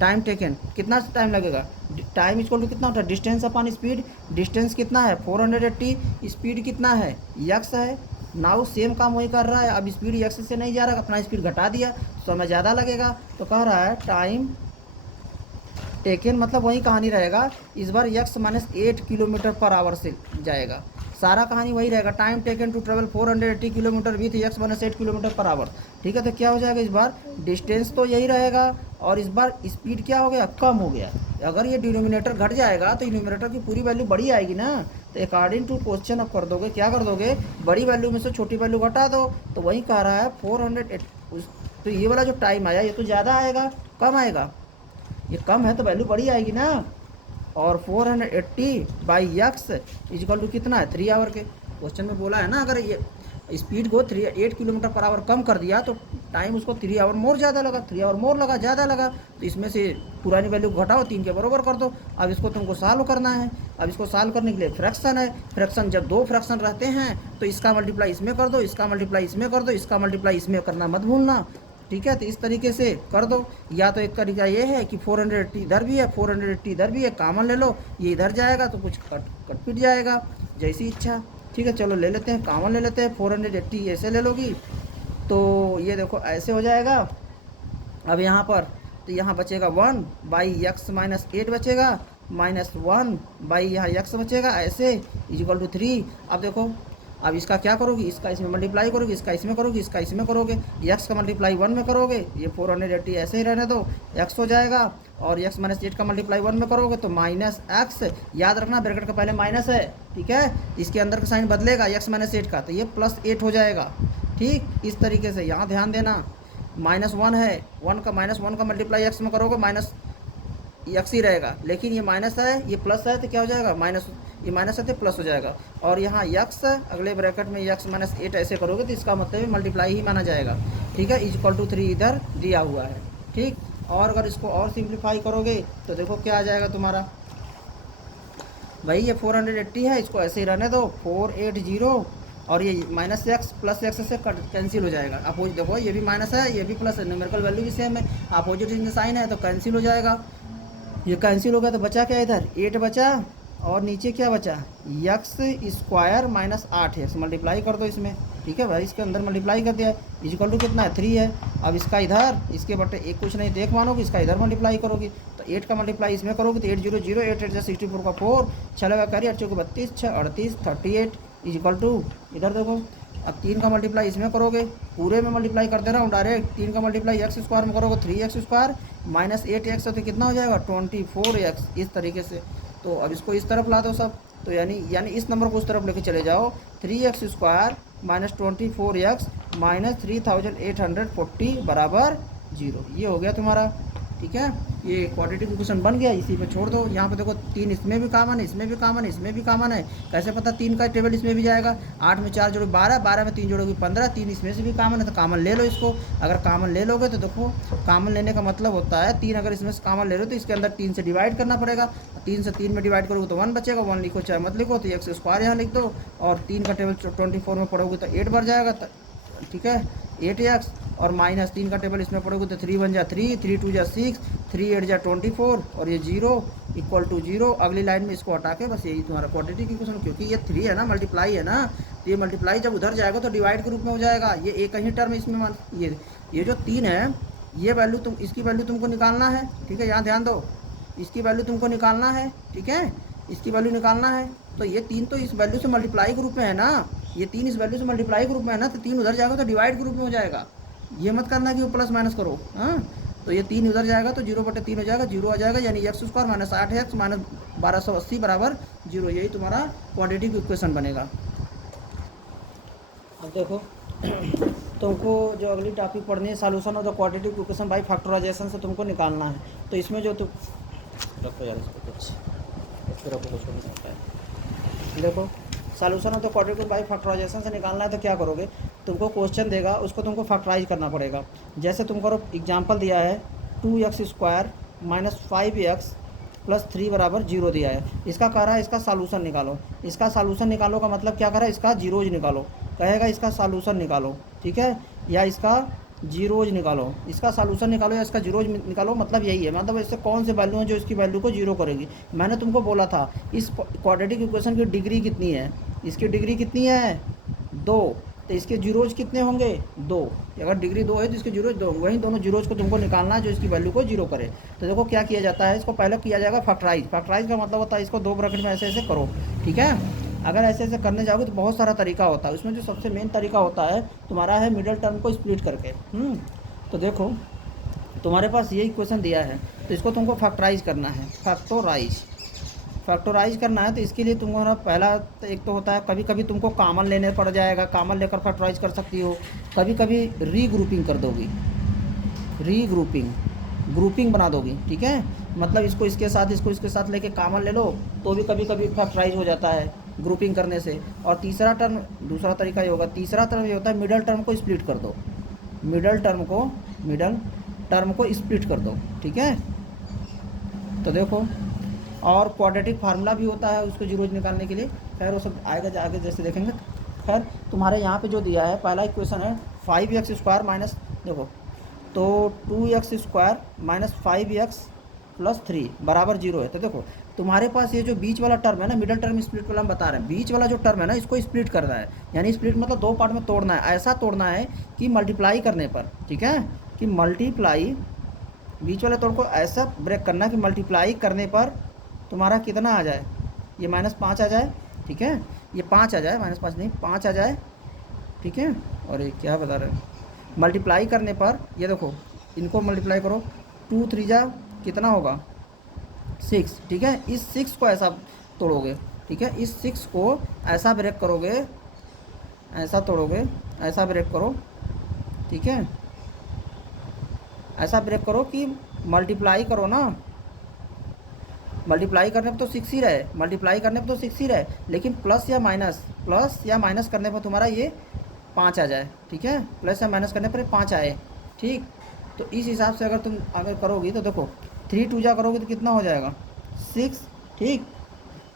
टाइम टेकन कितना टाइम लगेगा, टाइम इक्वल टू कितना होता है, डिस्टेंस अपॉन स्पीड। डिस्टेंस कितना है 480, स्पीड कितना है यक्स है। नाउ सेम काम वही कर रहा है, अब स्पीड यक्स से नहीं जा रहा, अपना स्पीड घटा दिया, समय ज़्यादा लगेगा। तो कह रहा है टाइम टेकन मतलब वही कहानी रहेगा, इस बार X minus 8 kilometre per hour से जाएगा, सारा कहानी वही रहेगा। Time taken to travel 480 kilometre with X minus 8 kilometre per hour, ठीक है। तो क्या हो जाएगा, इस बार डिस्टेंस तो यही रहेगा और इस बार स्पीड क्या हो गया, कम हो गया। अगर ये डिनोमिनेटर घट जाएगा तो न्यूमरेटर की पूरी वैल्यू बड़ी आएगी ना। तो अकॉर्डिंग टू क्वेश्चन अब कर दोगे, क्या कर दोगे, बड़ी वैल्यू में से छोटी वैल्यू घटा दो। तो वही कह रहा है 408, तो ये वाला जो टाइम आया ये तो ज़्यादा आएगा, कम आएगा, ये कम है तो वैल्यू बड़ी आएगी ना। और 480 बाई यक्स इजिकल टू कितना है, 3 आवर के क्वेश्चन में बोला है ना। अगर ये स्पीड को 8 किलोमीटर पर आवर कम कर दिया तो टाइम उसको 3 आवर मोर ज़्यादा लगा, 3 आवर मोर लगा, ज़्यादा लगा। तो इसमें से पुरानी वैल्यू घटाओ, 3 के बराबर कर दो। अब इसको तुमको सॉल्व करना है। अब इसको सॉल्व करने के लिए फ्रैक्शन है, फ्रैक्शन जब 2 फ्रैक्शन रहते हैं तो इसका मल्टीप्लाई इसमें कर दो, इसका मल्टीप्लाई इसमें कर दो, इसका मल्टीप्लाई इसमें करना मत भूलना, ठीक है। तो इस तरीके से कर दो। या तो एक तरीका ये है कि 480 इधर भी है, 480 इधर भी है, कॉमन ले लो, ये इधर जाएगा तो कुछ कट पिट जाएगा, जैसी इच्छा, ठीक है। चलो ले लेते हैं, कॉमन ले लेते हैं, 480 ऐसे ले लोगी तो ये देखो ऐसे हो जाएगा। अब यहाँ पर तो यहाँ बचेगा 1 बाई एक्स माइनस 8 बचेगा, माइनस 1 बाई यहाँ एक्स बचेगा, ऐसे इजिकल टू 3। अब देखो अब इसका क्या करोगी, इसका इसमें मल्टीप्लाई करोगे, इसका इसमें करोगे, इसका इसमें करोगे, एक्स का मल्टीप्लाई 1 में करोगे, ये 480 ऐसे ही रहने दो, एक्स हो जाएगा। और एक्स माइनस 8 का मल्टीप्लाई 1 में करोगे तो माइनस एक्स, याद रखना ब्रैकेट का पहले माइनस है, ठीक है। इसके अंदर का साइन बदलेगा एक्स माइनस 8 का, तो ये प्लस 8 हो जाएगा, ठीक। इस तरीके से यहाँ ध्यान देना, माइनस 1 है, 1 का माइनस 1 का मल्टीप्लाई एक्स में करोगे माइनस एक्स ही रहेगा, लेकिन ये माइनस है ये प्लस है तो क्या हो जाएगा, माइनस, ये माइनस है तो प्लस हो जाएगा। और यहाँ यक्स अगले ब्रैकेट में यक्स माइनस 8 ऐसे करोगे तो इसका मतलब मल्टीप्लाई ही माना जाएगा, ठीक है। इक्वल टू 3 इधर दिया हुआ है, ठीक। और अगर इसको और सिंप्लीफाई करोगे तो देखो क्या आ जाएगा तुम्हारा, भाई ये 480 है, इसको ऐसे ही रहने दो 480, और ये माइनस एक्स प्लस एक्स से कैंसिल हो जाएगा। अपोजिट देखो ये भी माइनस है ये भी प्लस है, न्यूमेरिकल वैल्यू भी सेम है, अपोजिट में साइन है तो कैंसिल हो जाएगा। ये कैंसिल हो गया तो बचा क्या, इधर 8 बचा और नीचे क्या बचा, x square minus 8 x, multiply कर दो इसमें, ठीक है भाई। इसके अंदर मल्टीप्लाई कर दिया, इक्वल टू कितना है 3 है। अब इसका इधर इसके बटे एक कुछ नहीं देख मानोगे, इसका इधर मल्टीप्लाई करोगी तो 8 का मल्टीप्लाई इसमें करोगे तो 8 0 0 8 8 64 का 4 छः करिए 8 को 32 6 38 38 इक्वल टू इधर देखो। अब 3 का मल्टीप्लाई इसमें करोगे, पूरे में मल्टीप्लाई कर दे रहा हूँ डायरेक्ट, 3 का मल्टीप्लाई एक्स स्क्वायर में करोगे 3x स्क्वायर माइनस 8x तो कितना हो जाएगा 24x, इस तरीके से। तो अब इसको इस तरफ ला दो सब, तो यानी इस नंबर को उस तरफ लेके चले जाओ, 3x square minus 24x minus 3840 बराबर 0, ये हो गया तुम्हारा, ठीक है। ये क्वाड्रेटिक इक्वेशन बन गया, इसी पे छोड़ दो। यहाँ पे देखो 3 इसमें भी कॉमन है, इसमें भी कॉमन है, इसमें भी कॉमन है। कैसे पता 3 का टेबल इसमें भी जाएगा? 8 में 4 जोड़ो 12, 12 में 3 जोड़ोगी 15, 3 इसमें से भी कॉमन है तो कॉमन ले लो इसको। अगर कॉमन ले लोगे तो देखो कॉमन लेने का मतलब होता है 3 अगर इसमें से कॉमन ले लो तो इसके अंदर 3 से डिवाइड करना पड़ेगा। 3 से 3 में डिवाइड करोगे तो 1 बचेगा, 1 लिखो चाहे मत लिखो, तो एक्स स्क्वायर यहाँ लिख दो। और 3 का टेबल 24 में पढ़ोगे तो 8 बढ़ जाएगा, ठीक है 8x। और माइनस 3 का टेबल इसमें पढ़ोगे तो 3 1 जा 3, 3 2 जा 6, 3 8 जा 24 और ये 0 इक्वल टू 0। अगली लाइन में इसको हटा के बस यही तुम्हारा क्वाड्रेटिक इक्वेशन, क्योंकि ये 3 है ना, मल्टीप्लाई है ना, तो ये मल्टीप्लाई जब उधर जाएगा तो डिवाइड के रूप में हो जाएगा। ये एक ही टर्म इसमें मान ये जो 3 है ये वैल्यू तुम इसकी वैल्यू तुमको निकालना है, ठीक है, यहाँ ध्यान दो, इसकी वैल्यू तुमको निकालना है, ठीक है, इसकी वैल्यू निकालना है। तो ये 3 तो इस वैल्यू से मल्टीप्लाई के रूप में है ना, ये 3 इस वैल्यू से मल्टीप्लाई के रूप में है ना, तो 3 उधर जाएगा तो डिवाइड के रूप में हो जाएगा। ये मत करना कि वो प्लस माइनस करो, हाँ। तो ये 3 उधर जाएगा तो 0/3 हो जाएगा, 0 आ जाएगा, यानी x square minus 8x minus 1280 बराबर 0। यही तुम्हारा क्वाड्रेटिक इक्वेशन बनेगा। अब देखो तुमको जो अगली टॉपिक पढ़नी है solution of the quadratic equation by factorisation से तुमको निकालना है। तो इसमें जो तुम रखो यार इसको कुछ कुछ नहीं सकता है। देखो solution of the quadratic by factorisation से निकालना है तो क्या करोगे, तुमको क्वेश्चन देगा उसको तुमको फैक्टराइज करना पड़ेगा। जैसे तुमको एग्जांपल दिया है 2x square minus 5x plus 3 बराबर 0 दिया है। इसका कह रहा है इसका सॉल्यूशन निकालो। इसका सॉल्यूशन निकालो का मतलब क्या कर रहा है, इसका जीरोज निकालो, कहेगा इसका सॉल्यूशन निकालो, ठीक है, या इसका जीरोज निकालो, इसका सॉल्यूशन निकालो या इसका जीरोज निकालो, मतलब यही है। मतलब इससे कौन से वैल्यू है जो इसकी वैल्यू को जीरो करेगी। मैंने तुमको बोला था इस क्वाड्रेटिक इक्वेशन की डिग्री कितनी है, इसकी डिग्री कितनी है 2, तो इसके जीरोज कितने होंगे 2। अगर डिग्री 2 है तो इसके जीरोज 2, वहीं दोनों जीरोज को तुमको निकालना है जो इसकी वैल्यू को जीरो करे। तो देखो क्या किया जाता है, इसको पहले किया जाएगा फैक्टराइज। फैक्टराइज का मतलब होता है इसको 2 ब्रैकेट में ऐसे ऐसे करो, ठीक है। अगर ऐसे ऐसे करने जाओगे तो बहुत सारा तरीका होता है, उसमें जो सबसे मेन तरीका होता है तुम्हारा है मिडिल टर्म को स्प्लिट करके। तो देखो तुम्हारे पास ये इक्वेशन दिया है तो इसको तुमको फैक्टराइज करना है, फैक्टराइज करना है। तो इसके लिए तुमको ना पहला तो एक तो होता है कभी कभी तुमको कॉमन लेने पड़ जाएगा, कॉमन लेकर फैक्टराइज कर सकती हो। कभी कभी रीग्रुपिंग कर दोगी, ग्रुपिंग बना दोगी, ठीक है, मतलब इसको इसके साथ इसको इसके साथ लेके कॉमन ले लो तो भी कभी कभी फैक्टराइज हो जाता है ग्रुपिंग करने से। और तीसरा टर्म दूसरा तरीका ये होगा, तीसरा टर्म ये होता है मिडल टर्म को स्प्लिट कर दो, मिडल टर्म को स्प्लिट कर दो, ठीक है। तो देखो और क्वाड्रेटिक फार्मूला भी होता है उसको जीरोज निकालने के लिए, खैर वो सब आएगा आगे जैसे देखेंगे। खैर तुम्हारे यहाँ पे जो दिया है पहला इक्वेशन है 5x स्क्वायर माइनस, देखो तो 2x square minus 5x plus 3 बराबर 0 है। तो देखो तुम्हारे पास ये जो बीच वाला टर्म है ना, मिडल टर्म स्प्लिट वाला हम बता रहे हैं, बीच वाला जो टर्म है ना इसको स्प्लिट करना है, यानी स्प्लिट मतलब 2 पार्ट में तोड़ना है। ऐसा तोड़ना है कि मल्टीप्लाई करने पर, ठीक है, कि मल्टीप्लाई बीच वाले तोड़ को ऐसा ब्रेक करना कि मल्टीप्लाई करने पर तुम्हारा कितना आ जाए, ये -5 आ जाए, ठीक है, ये 5 आ जाए, -5 नहीं 5 आ जाए, ठीक है। और ये क्या बता रहे हैं, मल्टीप्लाई करने पर ये देखो इनको मल्टीप्लाई करो, 2 3 जा कितना होगा 6, ठीक है। इस 6 को ऐसा तोड़ोगे, ठीक है, इस 6 को ऐसा ब्रेक करोगे, ऐसा तोड़ोगे, ऐसा ब्रेक करो, ठीक है, ऐसा ब्रेक करो कि मल्टीप्लाई करो ना, मल्टीप्लाई करने पर तो 6 ही रहे, मल्टीप्लाई करने पर तो 6 ही रहे, लेकिन प्लस या माइनस करने पर तुम्हारा ये 5 आ जाए, ठीक है, प्लस या माइनस करने पर 5 आए, ठीक। तो इस हिसाब से अगर तुम करोगी तो देखो 3 2 जा करोगे तो कितना हो जाएगा 6, ठीक,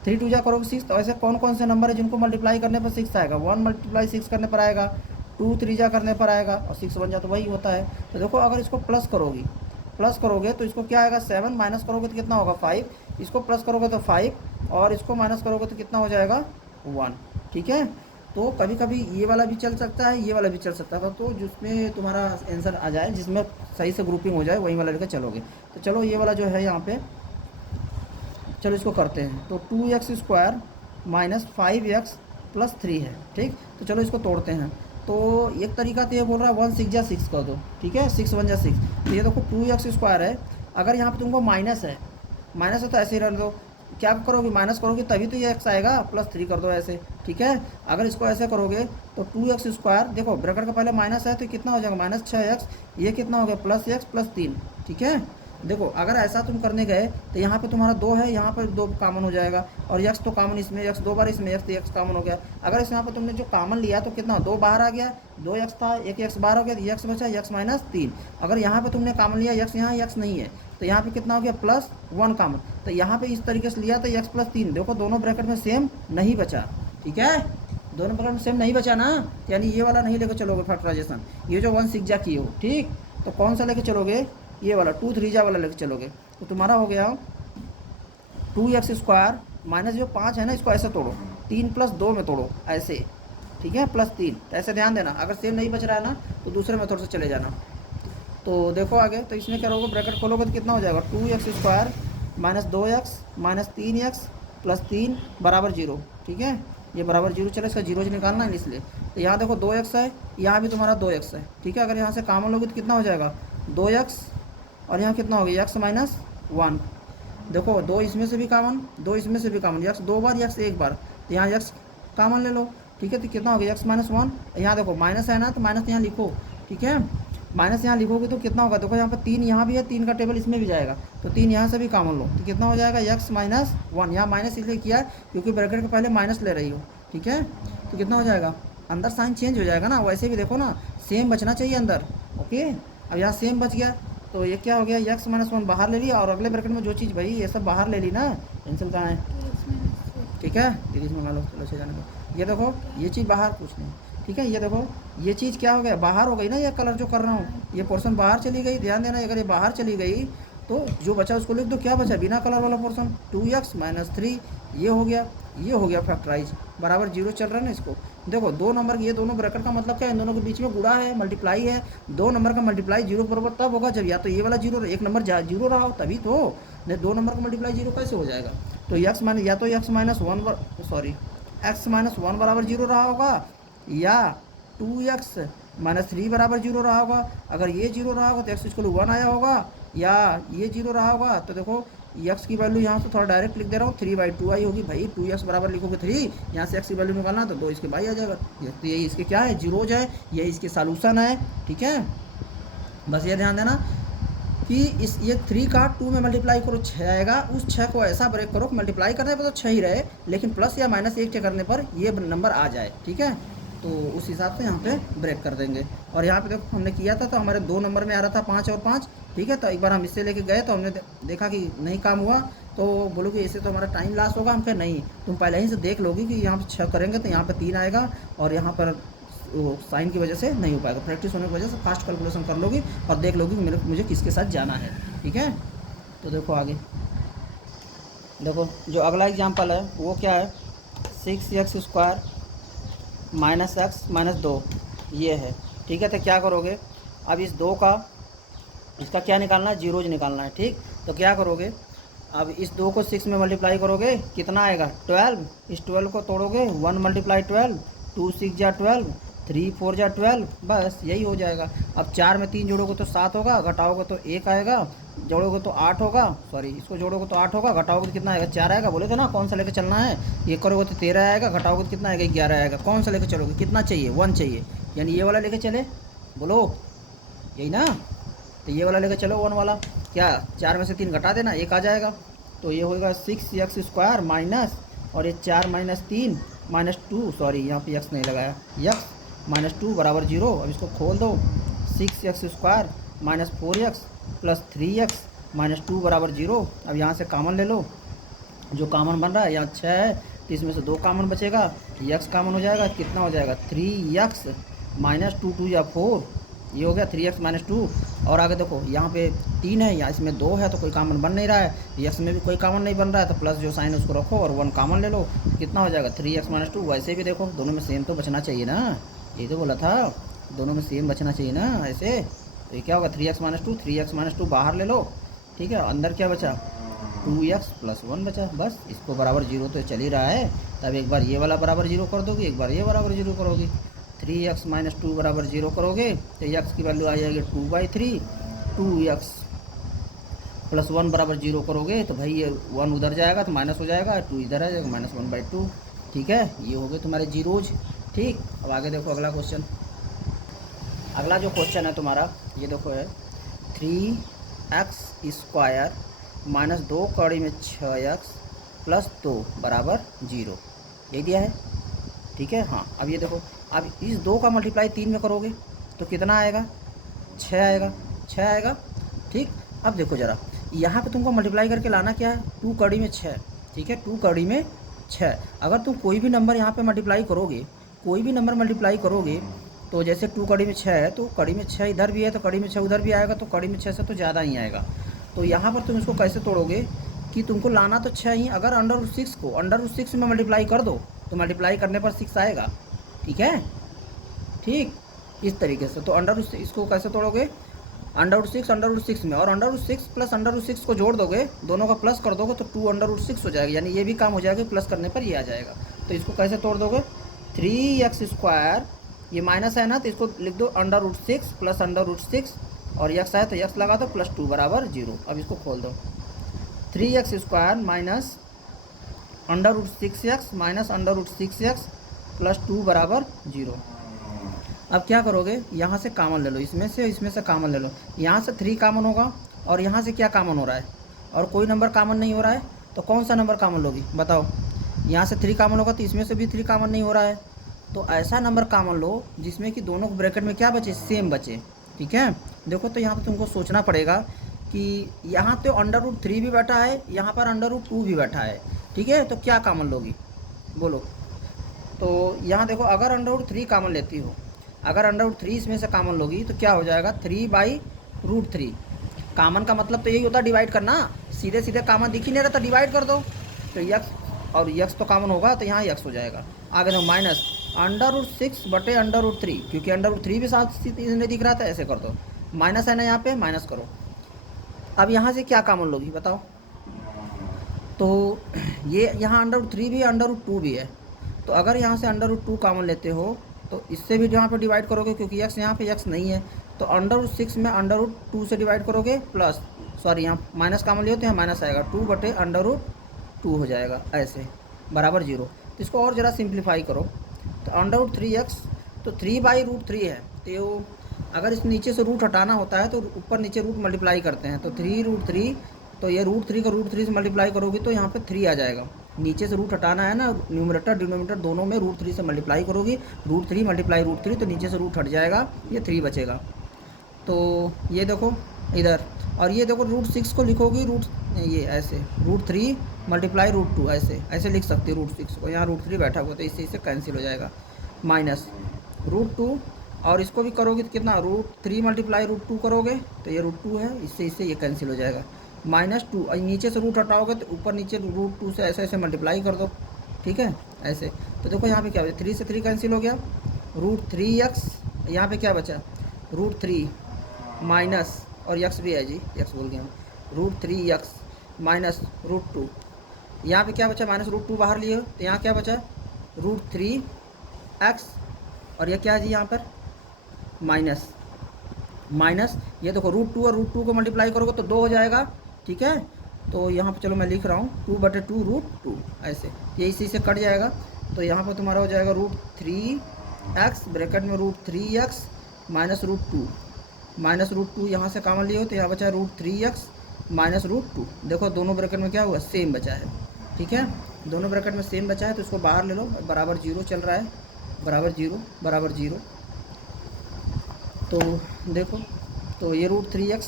3 2 जा करोगे 6। तो ऐसे कौन कौन से नंबर है जिनको मल्टीप्लाई करने पर 6 आएगा, 1 मल्टीप्लाई 6 करने पर आएगा, 2 3 जा करने पर आएगा, और 6 1 जा तो वही होता है। तो देखो अगर इसको प्लस करोगे तो इसको क्या आएगा 7, माइनस करोगे तो कितना होगा 5, इसको प्लस करोगे तो 5, और इसको माइनस करोगे तो कितना हो जाएगा 1, ठीक है। तो कभी कभी ये वाला भी चल सकता है, ये वाला भी चल सकता है, तो जिसमें तुम्हारा आंसर आ जाए, जिसमें सही से ग्रुपिंग हो जाए वही वाला लेकर चलोगे। तो चलो ये वाला जो है यहाँ पे, चलो इसको करते हैं। तो 2x square minus 5x plus 3 है, ठीक। तो चलो इसको तोड़ते हैं। तो एक तरीका तो ये बोल रहा है 1 6 जा 6 कर दो, ठीक है, 6 1 जा 6। तो ये देखो 2x स्क्वायर है, अगर यहाँ पे तुमको माइनस है तो ऐसे ही रख दो, क्या करोगे माइनस करोगे तभी तो ये x आएगा, प्लस 3 कर दो ऐसे, ठीक है। अगर इसको ऐसे करोगे तो 2x स्क्वायर, देखो ब्रैकेट का पहले माइनस है तो कितना हो जाएगा -6x, ये कितना हो गया +x +3, ठीक है। देखो अगर ऐसा तुम करने गए तो यहाँ पे तुम्हारा 2 है, यहाँ पर 2 कॉमन हो जाएगा, और यक्स तो कॉमन इसमें, यक्स 2 बार इसमें, यक्स तो यक्स कॉमन हो गया। अगर इस यहाँ पे तुमने जो कॉमन लिया तो कितना 2 बाहर आ गया, 2 यक्स था, एक यक्स बाहर हो गया, तो यक्स बचा यक्स माइनस 3। अगर यहाँ पे तुमने कॉमन लिया यक्स, यहाँ यक्स नहीं है, तो यहाँ पे कितना हो गया +1 कॉमन। तो यहाँ पे इस तरीके से लिया तो यक्स प्लस 3, देखो दोनों ब्रैकेट में सेम नहीं बचा, ठीक है, दोनों ब्रैकेट में सेम नहीं बचा ना, यानी ये वाला नहीं लेकर चलोगे फैक्टराइजेशन, ये जो 1 6 जा किए हो, ठीक। तो कौन सा लेके चलोगे, ये वाला 2 3 जा वाला लेके चलोगे। तो तुम्हारा हो गया 2x² माइनस जो 5 है ना, इसको ऐसे तोड़ो, 3 + 2 में तोड़ो ऐसे, ठीक है, +3। तो ऐसे ध्यान देना, अगर सेम नहीं बच रहा है ना तो दूसरे मेथड से चले जाना। तो देखो आगे, तो इसमें क्या होगा, ब्रैकेट खोलोगे तो कितना हो जाएगा, 2x² minus 2x minus 3x plus 3 बराबर 0, ठीक है, ये बराबर 0 चले, इसका 0 निकालना है इसलिए। तो यहाँ देखो 2x है, यहाँ भी तुम्हारा 2x है, ठीक है। अगर यहाँ से कॉमन लोगे तो कितना हो जाएगा 2x, और यहाँ कितना हो गया x माइनस 1। देखो 2 इसमें से भी कॉमन, 2 इसमें से भी कॉमन, x 2 बार, x 1 बार, तो यहाँ x कॉमन ले लो, ठीक है। तो कितना हो गया x माइनस 1, यहाँ देखो माइनस है ना, तो माइनस यहाँ लिखो, ठीक है, माइनस यहाँ लिखोगे तो कितना होगा, देखो यहाँ पर 3 यहाँ भी है, 3 का टेबल इसमें भी जाएगा, तो 3 यहाँ से भी कॉमन लो, तो कितना हो जाएगा x माइनस 1। यहाँ माइनस इसलिए किया क्योंकि ब्रैकेट के पहले माइनस ले रही हो, ठीक है। तो कितना हो जाएगा, अंदर साइन चेंज हो जाएगा ना, वैसे भी देखो ना सेम बचना चाहिए अंदर, ओके। अब यहाँ सेम बच गया, तो ये क्या हो गया, x माइनस 1 बाहर ले लिया, और अगले ब्रैकेट में जो चीज़ भाई ये सब बाहर ले ली ना, पेंसिल कहाँ है, ठीक है, सीरीज मंगा लो, चलो से जाने को। ये देखो ये चीज़ बाहर, कुछ नहीं, ठीक है। ये देखो ये चीज़ क्या हो गया, बाहर हो गई ना, ये कलर जो कर रहा हूँ, ये पोर्शन बाहर चली गई, ध्यान देना, अगर ये बाहर चली गई तो जो बचा उसको लिख दो, क्या बचा बिना कलर वाला पोर्शन, 2x माइनस 3, ये हो गया, ये हो गया फैक्टराइज, बराबर 0 चल रहा है ना इसको। देखो 2 नंबर ये दोनों ब्रैकेट का मतलब क्या है, इन दोनों के बीच में गुणा है, मल्टीप्लाई है। 2 नंबर का मल्टीप्लाई 0 के बराबर तब होगा जब या तो ये वाला 0, एक नंबर 0 रहा हो, तभी तो, नहीं 2 नंबर का मल्टीप्लाई 0 कैसे हो जाएगा। तो x माइनस, या तो x minus 1 sorry x minus 1 बराबर 0 रहा होगा, या 2x माइनस 3 बराबर 0 रहा होगा। अगर ये 0 रहा होगा तो x इक्वल 1 आया होगा, या ये 0 रहा होगा। तो देखो x की वैल्यू यहाँ से थोड़ा डायरेक्ट लिख दे रहा हूँ, 3/2 आई होगी भाई, 2x बराबर लिखोगे 3, यहाँ से x की वैल्यू निकालना तो 2 इसके बाई आ जाएगा। तो यही इसके क्या है, जीरोज है, यही इसके सॉल्यूशन है, ठीक है। बस ये ध्यान देना कि इस ये 3 का 2 में मल्टीप्लाई करो 6 आएगा, उस 6 को ऐसा ब्रेक करो कि मल्टीप्लाई करने पर तो 6 ही रहे, लेकिन प्लस या माइनस 1 करने पर ये नंबर आ जाए, ठीक है। तो उस हिसाब से यहाँ पे ब्रेक कर देंगे। और यहाँ पे देखो हमने किया था तो हमारे 2 नंबर में आ रहा था 5 और 5, ठीक है। तो एक बार हम इससे लेके गए तो हमने देखा कि नहीं काम हुआ, तो बोलो कि इससे तो हमारा टाइम लॉस होगा। हम कहे नहीं, तुम पहले ही से देख लोगी कि यहाँ पे 6 करेंगे तो यहाँ पे 3 आएगा, और यहाँ पर साइन की वजह से नहीं हो पाएगा, प्रैक्टिस होने की वजह से फास्ट कैलकुलेशन कर लोगी और देख लोगी कि मुझे किसके साथ जाना है, ठीक है। तो देखो आगे, देखो जो अगला एग्जाम्पल है वो क्या है, 6x² माइनस x माइनस 2, ये है, ठीक है। तो क्या करोगे, अब इस 2 का, इसका क्या निकालना है, जीरोज निकालना है, ठीक। तो क्या करोगे, अब इस 2 को 6 में मल्टीप्लाई करोगे, कितना आएगा 12, इस 12 को तोड़ोगे, 1 × 12, 2 6 जा 12, 3 4 जा 12, बस यही हो जाएगा। अब 4 में 3 जोड़ोगे तो 7 होगा, घटाओगे तो 1 आएगा, जोड़ोगे तो 8 होगा, सॉरी इसको जोड़ोगे तो 8 होगा, घटाओगे तो कितना आएगा 4 आएगा। बोले तो ना कौन सा लेकर चलना है, ये करोगे तो 13 आएगा, घटाओगे तो कितना आएगा 11 आएगा। कौन सा लेकर चलोगे, कितना चाहिए 1 चाहिए, यानी ये वाला लेकर चले, बोलो यही ना। तो ये वाला लेकर चलो 1 वाला, क्या 4 में से 3 घटा देना, 1 आ जाएगा। तो ये होगा 6x² माइनस, और ये 4 माइनस 3 माइनस 2, सॉरी यहाँ पे x नहीं लगाया, x माइनस 2 बराबर 0। अब इसको खोल दो, 6x² minus 4x plus 3x minus 2 बराबर 0। अब यहाँ से कॉमन ले लो, जो कॉमन बन रहा है यहाँ 6 है, तो इसमें से 2 कॉमन बचेगा, x कॉमन हो जाएगा, कितना हो जाएगा 3x माइनस 2 2 या 4, ये हो गया 3x माइनस 2। और आगे देखो यहाँ पे 3 है, यहाँ इसमें 2 है, तो कोई कॉमन बन नहीं रहा है, x में भी कोई कॉमन नहीं बन रहा है, तो प्लस जो साइन है उसको रखो और 1 कॉमन ले लो, तो कितना हो जाएगा 3x माइनस 2। वैसे भी देखो दोनों में सेम तो बचना चाहिए ना, ये तो बोला था दोनों में सेम बचना चाहिए ना ऐसे। तो ये क्या होगा 3x माइनस 2, 3x माइनस 2 बाहर ले लो, ठीक है। अंदर क्या बचा 2x प्लस 1 बचा, बस इसको बराबर 0 तो चल ही रहा है। तब एक बार ये वाला बराबर 0 कर दोगे, एक बार ये बराबर 0 करोगे, 3x माइनस 2 बराबर 0 करोगे तो x की वैल्यू आ जाएगी 2/3, 2x प्लस 1 बराबर 0 करोगे तो भाई ये 1 उधर जाएगा तो माइनस हो जाएगा, 2 इधर आ जाएगा, -1/2, ठीक है। ये हो गए तुम्हारे जीरोज, ठीक। अब आगे देखो अगला क्वेश्चन, अगला जो क्वेश्चन है तुम्हारा ये देखो है 3 एक्स स्क्वायर माइनस 2 कड़ी में 6x प्लस 2 बराबर 0, यही दिया है। ठीक है, हाँ। अब ये देखो, अब इस 2 का मल्टीप्लाई 3 में करोगे तो कितना आएगा, 6 आएगा, 6 आएगा। ठीक, अब देखो ज़रा, यहाँ पे तुमको मल्टीप्लाई करके लाना क्या है, 2 कड़ी में 6। ठीक है, 2 कड़ी में 6। अगर तुम कोई भी नंबर यहाँ पे मल्टीप्लाई करोगे, कोई भी नंबर मल्टीप्लाई करोगे, तो जैसे 2 कड़ी में 6 है तो कड़ी में 6 इधर भी है तो कड़ी में 6 उधर भी आएगा, तो कड़ी में 6 से तो ज़्यादा ही आएगा। तो यहाँ पर तुम इसको कैसे तोड़ोगे कि तुमको लाना तो 6 ही, अगर अंडर रूट 6 को अंडर रूट 6 में मल्टीप्लाई कर दो तो मल्टीप्लाई करने पर 6 आएगा। ठीक है, ठीक, इस तरीके से। तो अंडर रूट इसको कैसे तोड़ोगे, अंडर रूट 6 में, और under root 6 plus under root 6 को जोड़ दोगे, दोनों का प्लस कर दोगे तो 2 अंडर रूट 6 हो जाएगा, यानी ये भी काम हो जाएगा, प्लस करने पर ये आ जाएगा। तो इसको कैसे तोड़ दोगे, 3x स्क्वायर, ये माइनस है ना तो इसको लिख दो under root 6 plus under root 6, और x है तो x लगा दो प्लस 2 बराबर 0। अब इसको खोल दो, 3x square minus under root 6x minus under root 6x plus 2 बराबर 0। अब क्या करोगे, यहाँ से कामन ले लो, इसमें से कामन ले लो। यहाँ से 3 कामन होगा और यहाँ से क्या कामन हो रहा है, और कोई नंबर कामन नहीं हो रहा है, तो कौन सा नंबर कामन लोगी बताओ। यहाँ से 3 कामन होगा तो इसमें से भी 3 कामन नहीं हो रहा है, तो ऐसा नंबर कामन लो जिसमें कि दोनों ब्रैकेट में क्या बचे, सेम बचे। ठीक है, देखो तो यहाँ पर तुमको सोचना पड़ेगा कि यहाँ तो अंडर रूट 3 भी बैठा है, यहाँ पर अंडर रूट 2 भी बैठा है। ठीक है, तो क्या कामन लोगी बोलो। तो यहाँ देखो, अगर अंडर रूट 3 कामन लेती हो, अगर अंडर रूट 3 इसमें से कामन लोगी तो क्या हो जाएगा, 3/√3। कामन का मतलब तो यही होता है डिवाइड करना, सीधे सीधे कामन दिख ही नहीं रहता, डिवाइड कर दो तो यक्स, और यक्स तो कामन होगा तो यहाँ यक्स हो जाएगा। आगे दो माइनस अंडर रूट 6 बटे अंडर रूट 3, क्योंकि अंडर रूट 3 भी साथ नहीं दिख रहा था, ऐसे कर दो, माइनस है ना यहाँ पे, माइनस करो। अब यहाँ से क्या कामन लोगी बताओ। तो ये यहाँ अंडर रूट 3 भी है, अंडर रूट 2 भी है, तो अगर यहाँ से अंडर रूट 2 कामन लेते हो तो इससे भी यहाँ पे डिवाइड करोगे, क्योंकि x यहाँ पे x नहीं है, तो अंडर रूट 6 में अंडर रूट 2 से डिवाइड करोगे, प्लस सॉरी यहाँ माइनस कामन लियो तो यहाँ माइनस आएगा, 2 बटे अंडर रूट 2 हो जाएगा, ऐसे बराबर 0। तो इसको और ज़रा सिंप्लीफाई करो, तो अंडर रूट 3x, तो 3/√3 है, तो अगर इस नीचे से रूट हटाना होता है तो ऊपर नीचे रूट मल्टीप्लाई करते हैं, तो 3√3, तो ये √3 का √3 से मल्टीप्लाई करोगे तो यहाँ पे 3 आ जाएगा। नीचे से रूट हटाना है ना, न्यूमरेटर डिनोमिनेटर दोनों में √3 से मल्टीप्लाई करोगी, √3 मल्टीप्लाई √3, तो नीचे से रूट हट जाएगा, ये 3 बचेगा। तो ये देखो इधर, और ये देखो √6 को लिखोगी ये ऐसे, √3 मल्टीप्लाई √2, ऐसे लिख सकती है √6 को, यहाँ √3 बैठा हुआ तो इससे कैंसिल हो जाएगा, माइनस √2, और इसको भी करोगे तो कितना, √3 मल्टीप्लाई √2 करोगे तो ये √2 है, इससे ये कैंसिल हो जाएगा, -2, और नीचे से रूट हटाओगे तो ऊपर नीचे √2 से ऐसे मल्टीप्लाई कर दो। ठीक है, ऐसे। तो देखो यहाँ पे क्या बचा, 3 से 3 कैंसिल हो गया, √3x, यहाँ पे क्या बचा, √3 माइनस, और x भी है जी, x बोल गया, √3x माइनस √2, यहाँ पे क्या बचा, -√2 बाहर लिए तो यहाँ क्या बचा, √3x, और यह क्या है जी यहाँ पर माइनस, ये देखो √2 और √2 को मल्टीप्लाई करोगे तो 2 हो जाएगा। ठीक है, तो यहाँ पे चलो मैं लिख रहा हूँ 2/2 ऐसे, ये इसी से कट जाएगा, तो यहाँ पर तुम्हारा हो जाएगा √3x ब्रैकेट में √3x -√2 यहाँ से कामन लिए हो तो यहाँ बचा √3x -√2। देखो दोनों ब्रैकेट में क्या हुआ, सेम बचा है। ठीक है, दोनों ब्रैकेट में सेम बचा है तो इसको बाहर ले लो, बराबर 0 चल रहा है, बराबर 0। तो देखो, तो ये √3x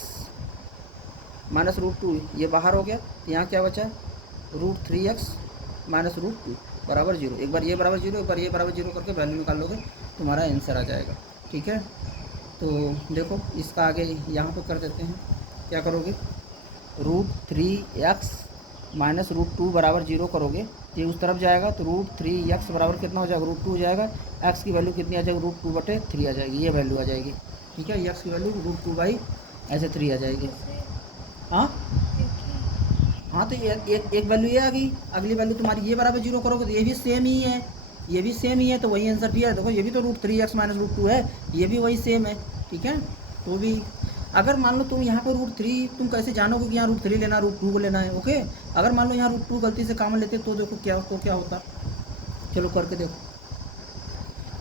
-√2 ये बाहर हो गया, तो यहाँ क्या बचा, √3x -√2 बराबर 0। एक बार ये बराबर 0, एक बार ये बराबर 0 करके वैल्यू निकाल लोगे, तुम्हारा आंसर आ जाएगा। ठीक है, तो देखो इसका आगे यहाँ पे कर देते हैं, क्या करोगे, √3x -√2 बराबर 0 करोगे, ये उस तरफ जाएगा तो √3x बराबर कितना हो जाएगा, √2 हो जाएगा, x की वैल्यू कितनी आ जाएगी, √2/3 आ जाएगी, ये वैल्यू आ जाएगी। ठीक है, x की वैल्यू √2/3 आ जाएगी। हाँ तो एक वैल्यू ये आ गई, अगली वैल्यू तुम्हारी ये बराबर 0 करोगे तो ये भी सेम ही है, तो वही आंसर भी है। देखो ये भी तो √3x -√2 है, ये भी वही सेम है। ठीक है, तो भी अगर मान लो तुम यहाँ पर √3, तुम कैसे जानोगे कि यहाँ √3 लेना, √2 को लेना है। ओके, अगर मान लो यहाँ √2 गलती से कामन लेते तो देखो क्या होता, चलो करके देखो।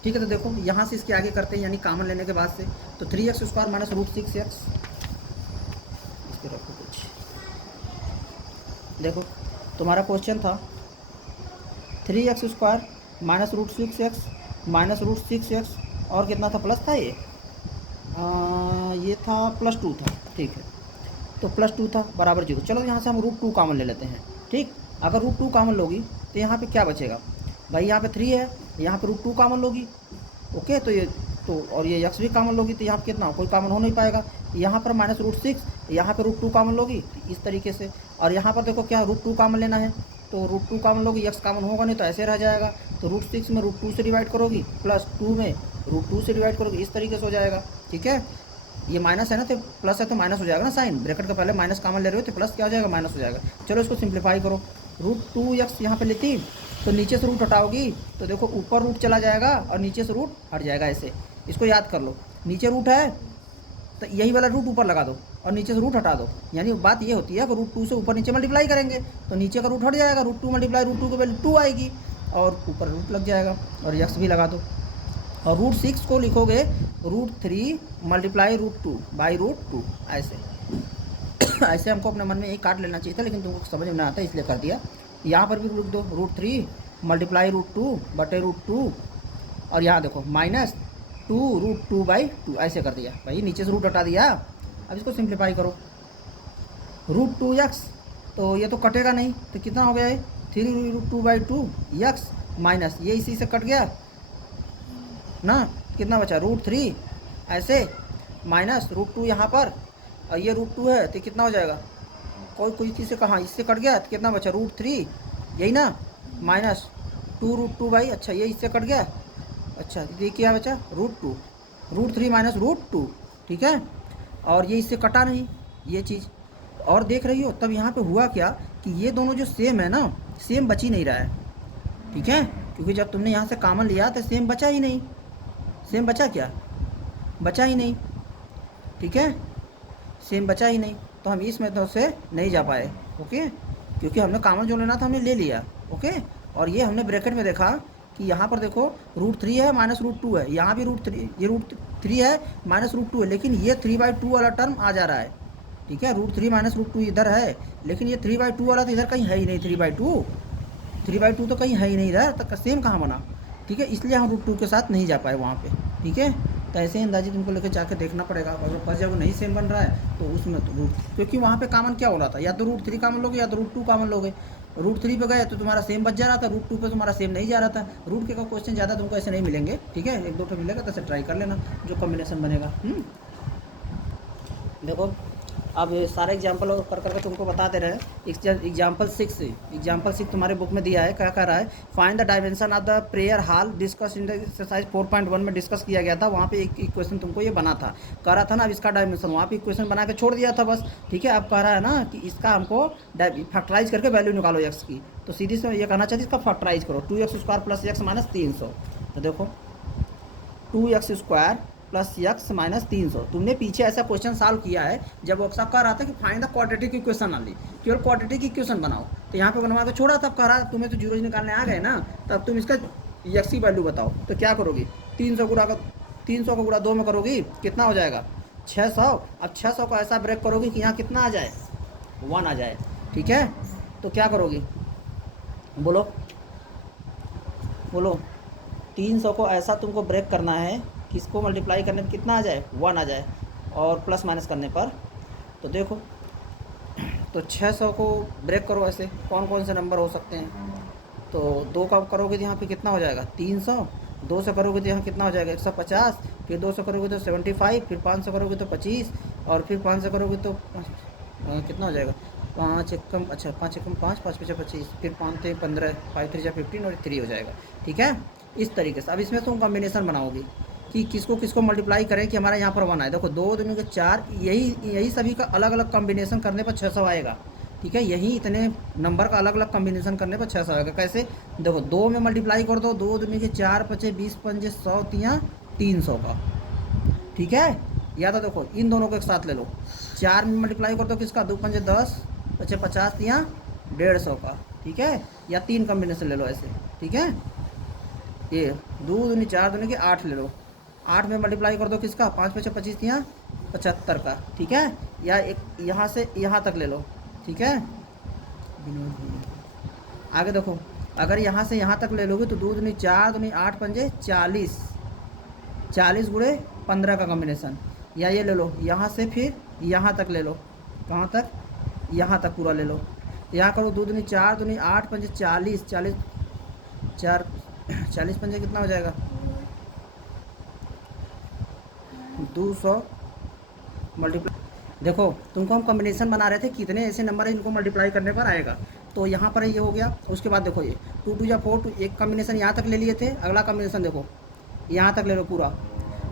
ठीक है, तो देखो यहाँ से इसके आगे करते हैं, यानी कामन लेने के बाद से, तो 3x² -√6x, इसके देखो तुम्हारा क्वेश्चन था 3x² minus root 6x minus root 6x और कितना था, प्लस था ये था +2 था, ठीक है। तो +2 था बराबर 0। चलो यहाँ से हम √2 कॉमन ले लेते हैं, ठीक। अगर √2 कॉमन लोगी तो यहाँ पे क्या बचेगा भाई, यहाँ पे 3 है, यहाँ पे √2 कॉमन लोगी, ओके। तो ये तो और ये x भी कॉमन लोगी तो यहाँ पे कितना, कोई कॉमन हो नहीं पाएगा। यहाँ पर माइनस √6, यहाँ पे √2 कॉमन लोगी इस तरीके से। और यहाँ पर देखो क्या √2 कॉमन लेना है, तो √2 कॉमन लोगी, x कॉमन होगा नहीं तो ऐसे रह जाएगा। तो √6 में √2 से डिवाइड करोगी, +2 में √2 से डिवाइड करोगी, इस तरीके से हो जाएगा, ठीक है। ये माइनस है ना तो प्लस है तो माइनस हो जाएगा ना, साइन ब्रैकेट के पहले माइनस कॉमन ले रहे हो तो प्लस क्या हो जाएगा, माइनस हो जाएगा। चलो इसको सिंप्लीफाई करो, √2x यहाँ पे लेती तो नीचे से रूट हटाओगी तो देखो ऊपर रूट चला जाएगा और नीचे से रूट हट जाएगा, ऐसे इसको याद कर लो। नीचे रूट है तो यही वाला रूट ऊपर लगा दो और नीचे से रूट हटा दो, यानी बात ये होती है कि √2 से ऊपर नीचे मल्टीप्लाई करेंगे तो नीचे का रूट हट जाएगा, √2 मल्टीप्लाई √2 की वैल्यू 2 आएगी और ऊपर रूट लग जाएगा और x भी लगा दो। और √6 को लिखोगे √3 मल्टीप्लाई √2 बाई √2, ऐसे ऐसे हमको अपने मन में एक काट लेना चाहिए था, लेकिन तुमको समझ में ना आता इसलिए कर दिया। यहाँ पर भी लिख दो √3 मल्टीप्लाई √2 बटे √2 और यहाँ देखो -2 √2 बाई 2, ऐसे कर दिया भाई, नीचे से रूट हटा दिया। अब इसको सिंप्लीफाई करो, √2x तो ये तो कटेगा नहीं तो कितना हो गया है 3 √2 बाई 2 x माइनस ये इसी से कट गया ना, कितना बचा √3, ऐसे माइनस √2 यहाँ पर और ये √2 है तो कितना हो जाएगा, कोई चीज़ से कहाँ इससे कट गया तो कितना बचा √3, यही ना, -2 √2 बाई, अच्छा ये इससे कट गया, अच्छा ये क्या बचा √2, √3 माइनस √2, ठीक है। और ये इससे कटा नहीं ये चीज़, और देख रही हो तब यहाँ पे हुआ क्या कि ये दोनों जो सेम है ना, सेम बच ही नहीं रहा है, ठीक है, क्योंकि जब तुमने यहाँ से कॉमन लिया तो सेम बचा ही नहीं, सेम बचा क्या, बचा ही नहीं, ठीक है, सेम बचा ही नहीं। तो हम इस मेथड से नहीं जा पाए, ओके, क्योंकि हमने कॉमन जो लेना था हमने ले लिया, ओके। और ये हमने ब्रैकेट में देखा कि यहाँ पर देखो √3 है माइनस √2 है, यहाँ भी √3, ये √3 है माइनस √2 है, लेकिन ये 3/2 वाला टर्म आ जा रहा है, ठीक है। √3 माइनस √2 इधर है, लेकिन ये 3/2 वाला तो इधर कहीं है ही नहीं, 3/2 तो कहीं है ही नहीं रहा, तो सेम कहाँ बना, ठीक है, इसलिए हम √2 के साथ नहीं जा पाए वहाँ पे, ठीक है। तो ऐसे ही अंदाजी तुमको लेकर जाके देखना पड़ेगा, अगर फर्स्ट जब नहीं सेम बन रहा है तो उसमें तो क्योंकि वहाँ पे कॉमन क्या हो रहा था, या तो √3 कॉमन लोगे या तो √2 कॉमन लोगे। √3 पे गए तो तुम्हारा सेम बच जा रहा था, √2 पे तुम्हारा सेम नहीं जा रहा था। रूट के का क्वेश्चन ज़्यादा तुमको ऐसे नहीं मिलेंगे, ठीक है, 1-2 पे मिलेगा तो ऐसे ट्राई कर लेना जो कॉम्बिनेशन बनेगा। देखो अब सारे एग्जाम्पल कर करके तुमको बता दे रहे हैं। एग्जाम्पल 6 तुम्हारे बुक में दिया है, क्या कह रहा है, find the dimension of the prayer hall discuss in the exercise 4.1 में डिस्कस किया गया था, वहाँ पे एक क्वेश्चन तुमको ये बना था, कह रहा था ना, अब इसका डायमेंशन वहाँ पे एक क्वेश्चन बना के छोड़ दिया था बस, ठीक है। अब कह रहा है ना कि इसका हमको फैक्टराइज करके वैल्यू निकालो x की, तो सीधी से ये कहना चाहिए इसका फैक्टराइज करो, 2x² प्लस x माइनस 300। तो देखो 2x² प्लस x माइनस 300, तुमने पीछे ऐसा क्वेश्चन सॉल्व किया है जब वो कह रहा था कि find the quadratic equation only, केवल क्वाड्रेटिक इक्वेशन बनाओ, तो यहाँ पे बनवा के छोड़ा, तब कह रहा तुम्हें तो जीरो निकालने आ गए ना, तब तुम इसका x की वैल्यू बताओ, तो क्या करोगी, 300 को गुणा 2 में करोगी, कितना हो जाएगा 600। अब 600 को ऐसा ब्रेक करोगी कि यहाँ कितना आ जाए 1 आ जाए, ठीक है। तो क्या करोगी, बोलो 300 को ऐसा तुमको ब्रेक करना है किसको मल्टीप्लाई करने पर कितना आ जाए 1 आ जाए, और प्लस माइनस करने पर, तो देखो तो 600 को ब्रेक करो, ऐसे कौन कौन से नंबर हो सकते हैं, तो 2 का करोगे तो यहाँ पे कितना हो जाएगा 300, 2 से करोगे तो यहाँ कितना हो जाएगा 150, फिर 200 करोगे तो 75, फिर 500 करोगे तो 25, और फिर 500 करोगे तो कितना हो जाएगा 5 एकम, अच्छा 5 एकम 5, 5 5 25, फिर 5 थे 15, 5 3 15 और 3 हो जाएगा, ठीक है। इस तरीके से अब इसमें तुम कॉम्बिनेशन बनाओगे कि किसको किसको मल्टीप्लाई करें कि हमारा यहाँ पर 1 आए। देखो 2 दूनी के 4, यही सभी का अलग अलग कॉम्बिनेशन करने पर 600 आएगा, ठीक है। यही इतने नंबर का अलग अलग कॉम्बिनेशन करने पर 600 आएगा। कैसे, देखो 2 में मल्टीप्लाई कर दो, 2 दूनी के 4 5 20 5 100 300 का, ठीक है। या तो देखो इन दोनों को एक साथ ले लो, 4 में मल्टीप्लाई कर दो किसका 2 5 10 5 50 150 का, ठीक है। या 3 कॉम्बिनेशन ले लो ऐसे, ठीक है। ये 2 दूनी 4 दूनी के 8 ले लो, 8 में मल्टीप्लाई कर दो किसका 5 5 25 75 का, ठीक है। या एक यहाँ से यहाँ तक ले लो, ठीक है, आगे देखो, अगर यहाँ से यहाँ तक ले लोगे तो 2 दूनी 4 दूनी 8 पंजे 40, 40 गुणे 15 का कॉम्बिनेशन। या ये ले लो, यहाँ से फिर यहाँ तक ले लो, कहाँ तक, यहाँ तक पूरा ले लो। यहाँ करो 2 दूनी 4 दूनी 8 पंजे 40, 40 4 40 पंजे कितना हो जाएगा, 200 मल्टीप्लाई। देखो तुमको हम कॉम्बिनेशन बना रहे थे, कितने ऐसे नंबर है इनको मल्टीप्लाई करने पर आएगा। तो यहाँ पर ये हो गया। उसके बाद देखो ये 2 2 या 4, एक कॉम्बिनेशन यहाँ तक ले लिए थे, अगला कॉम्बिनेशन देखो यहाँ तक ले लो पूरा,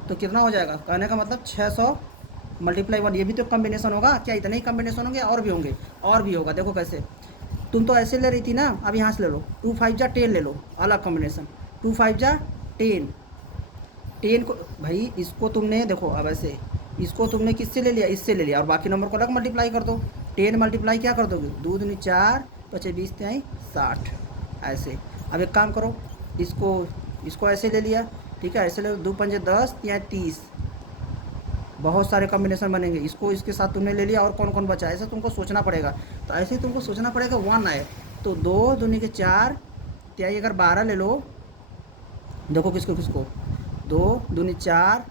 तो कितना हो जाएगा, कहने का मतलब 600 मल्टीप्लाई 1। ये भी तो कॉम्बिनेशन होगा क्या, इतने ही कॉम्बिनेशन होंगे, और भी होंगे, और भी होगा। देखो कैसे, तुम तो ऐसे ले रही थी ना, अब यहाँ से ले लो 2 5 जा 10 ले लो, अलग कॉम्बिनेशन 2 5 जा 10, 10 को भाई इसको तुमने देखो, अब ऐसे इसको तुमने किससे ले लिया, इससे ले लिया, और बाकी नंबर को अलग मल्टीप्लाई कर दो। 10 मल्टीप्लाई क्या कर दोगे, 2 दूनी 4 5 20 3 60 ऐसे। अब एक काम करो, इसको ऐसे ले लिया, ठीक है, ऐसे ले लो, 2 पंजे 10 3 30, बहुत सारे कॉम्बिनेशन बनेंगे। इसको इसके साथ तुमने ले लिया, और कौन कौन बचा, ऐसे तुमको सोचना पड़ेगा। तो ऐसे ही तुमको सोचना पड़ेगा 1 आए तो 2 दूनी के 4 त्याई, अगर 12 ले लो, देखो किसको किसको, 2 दूनी 4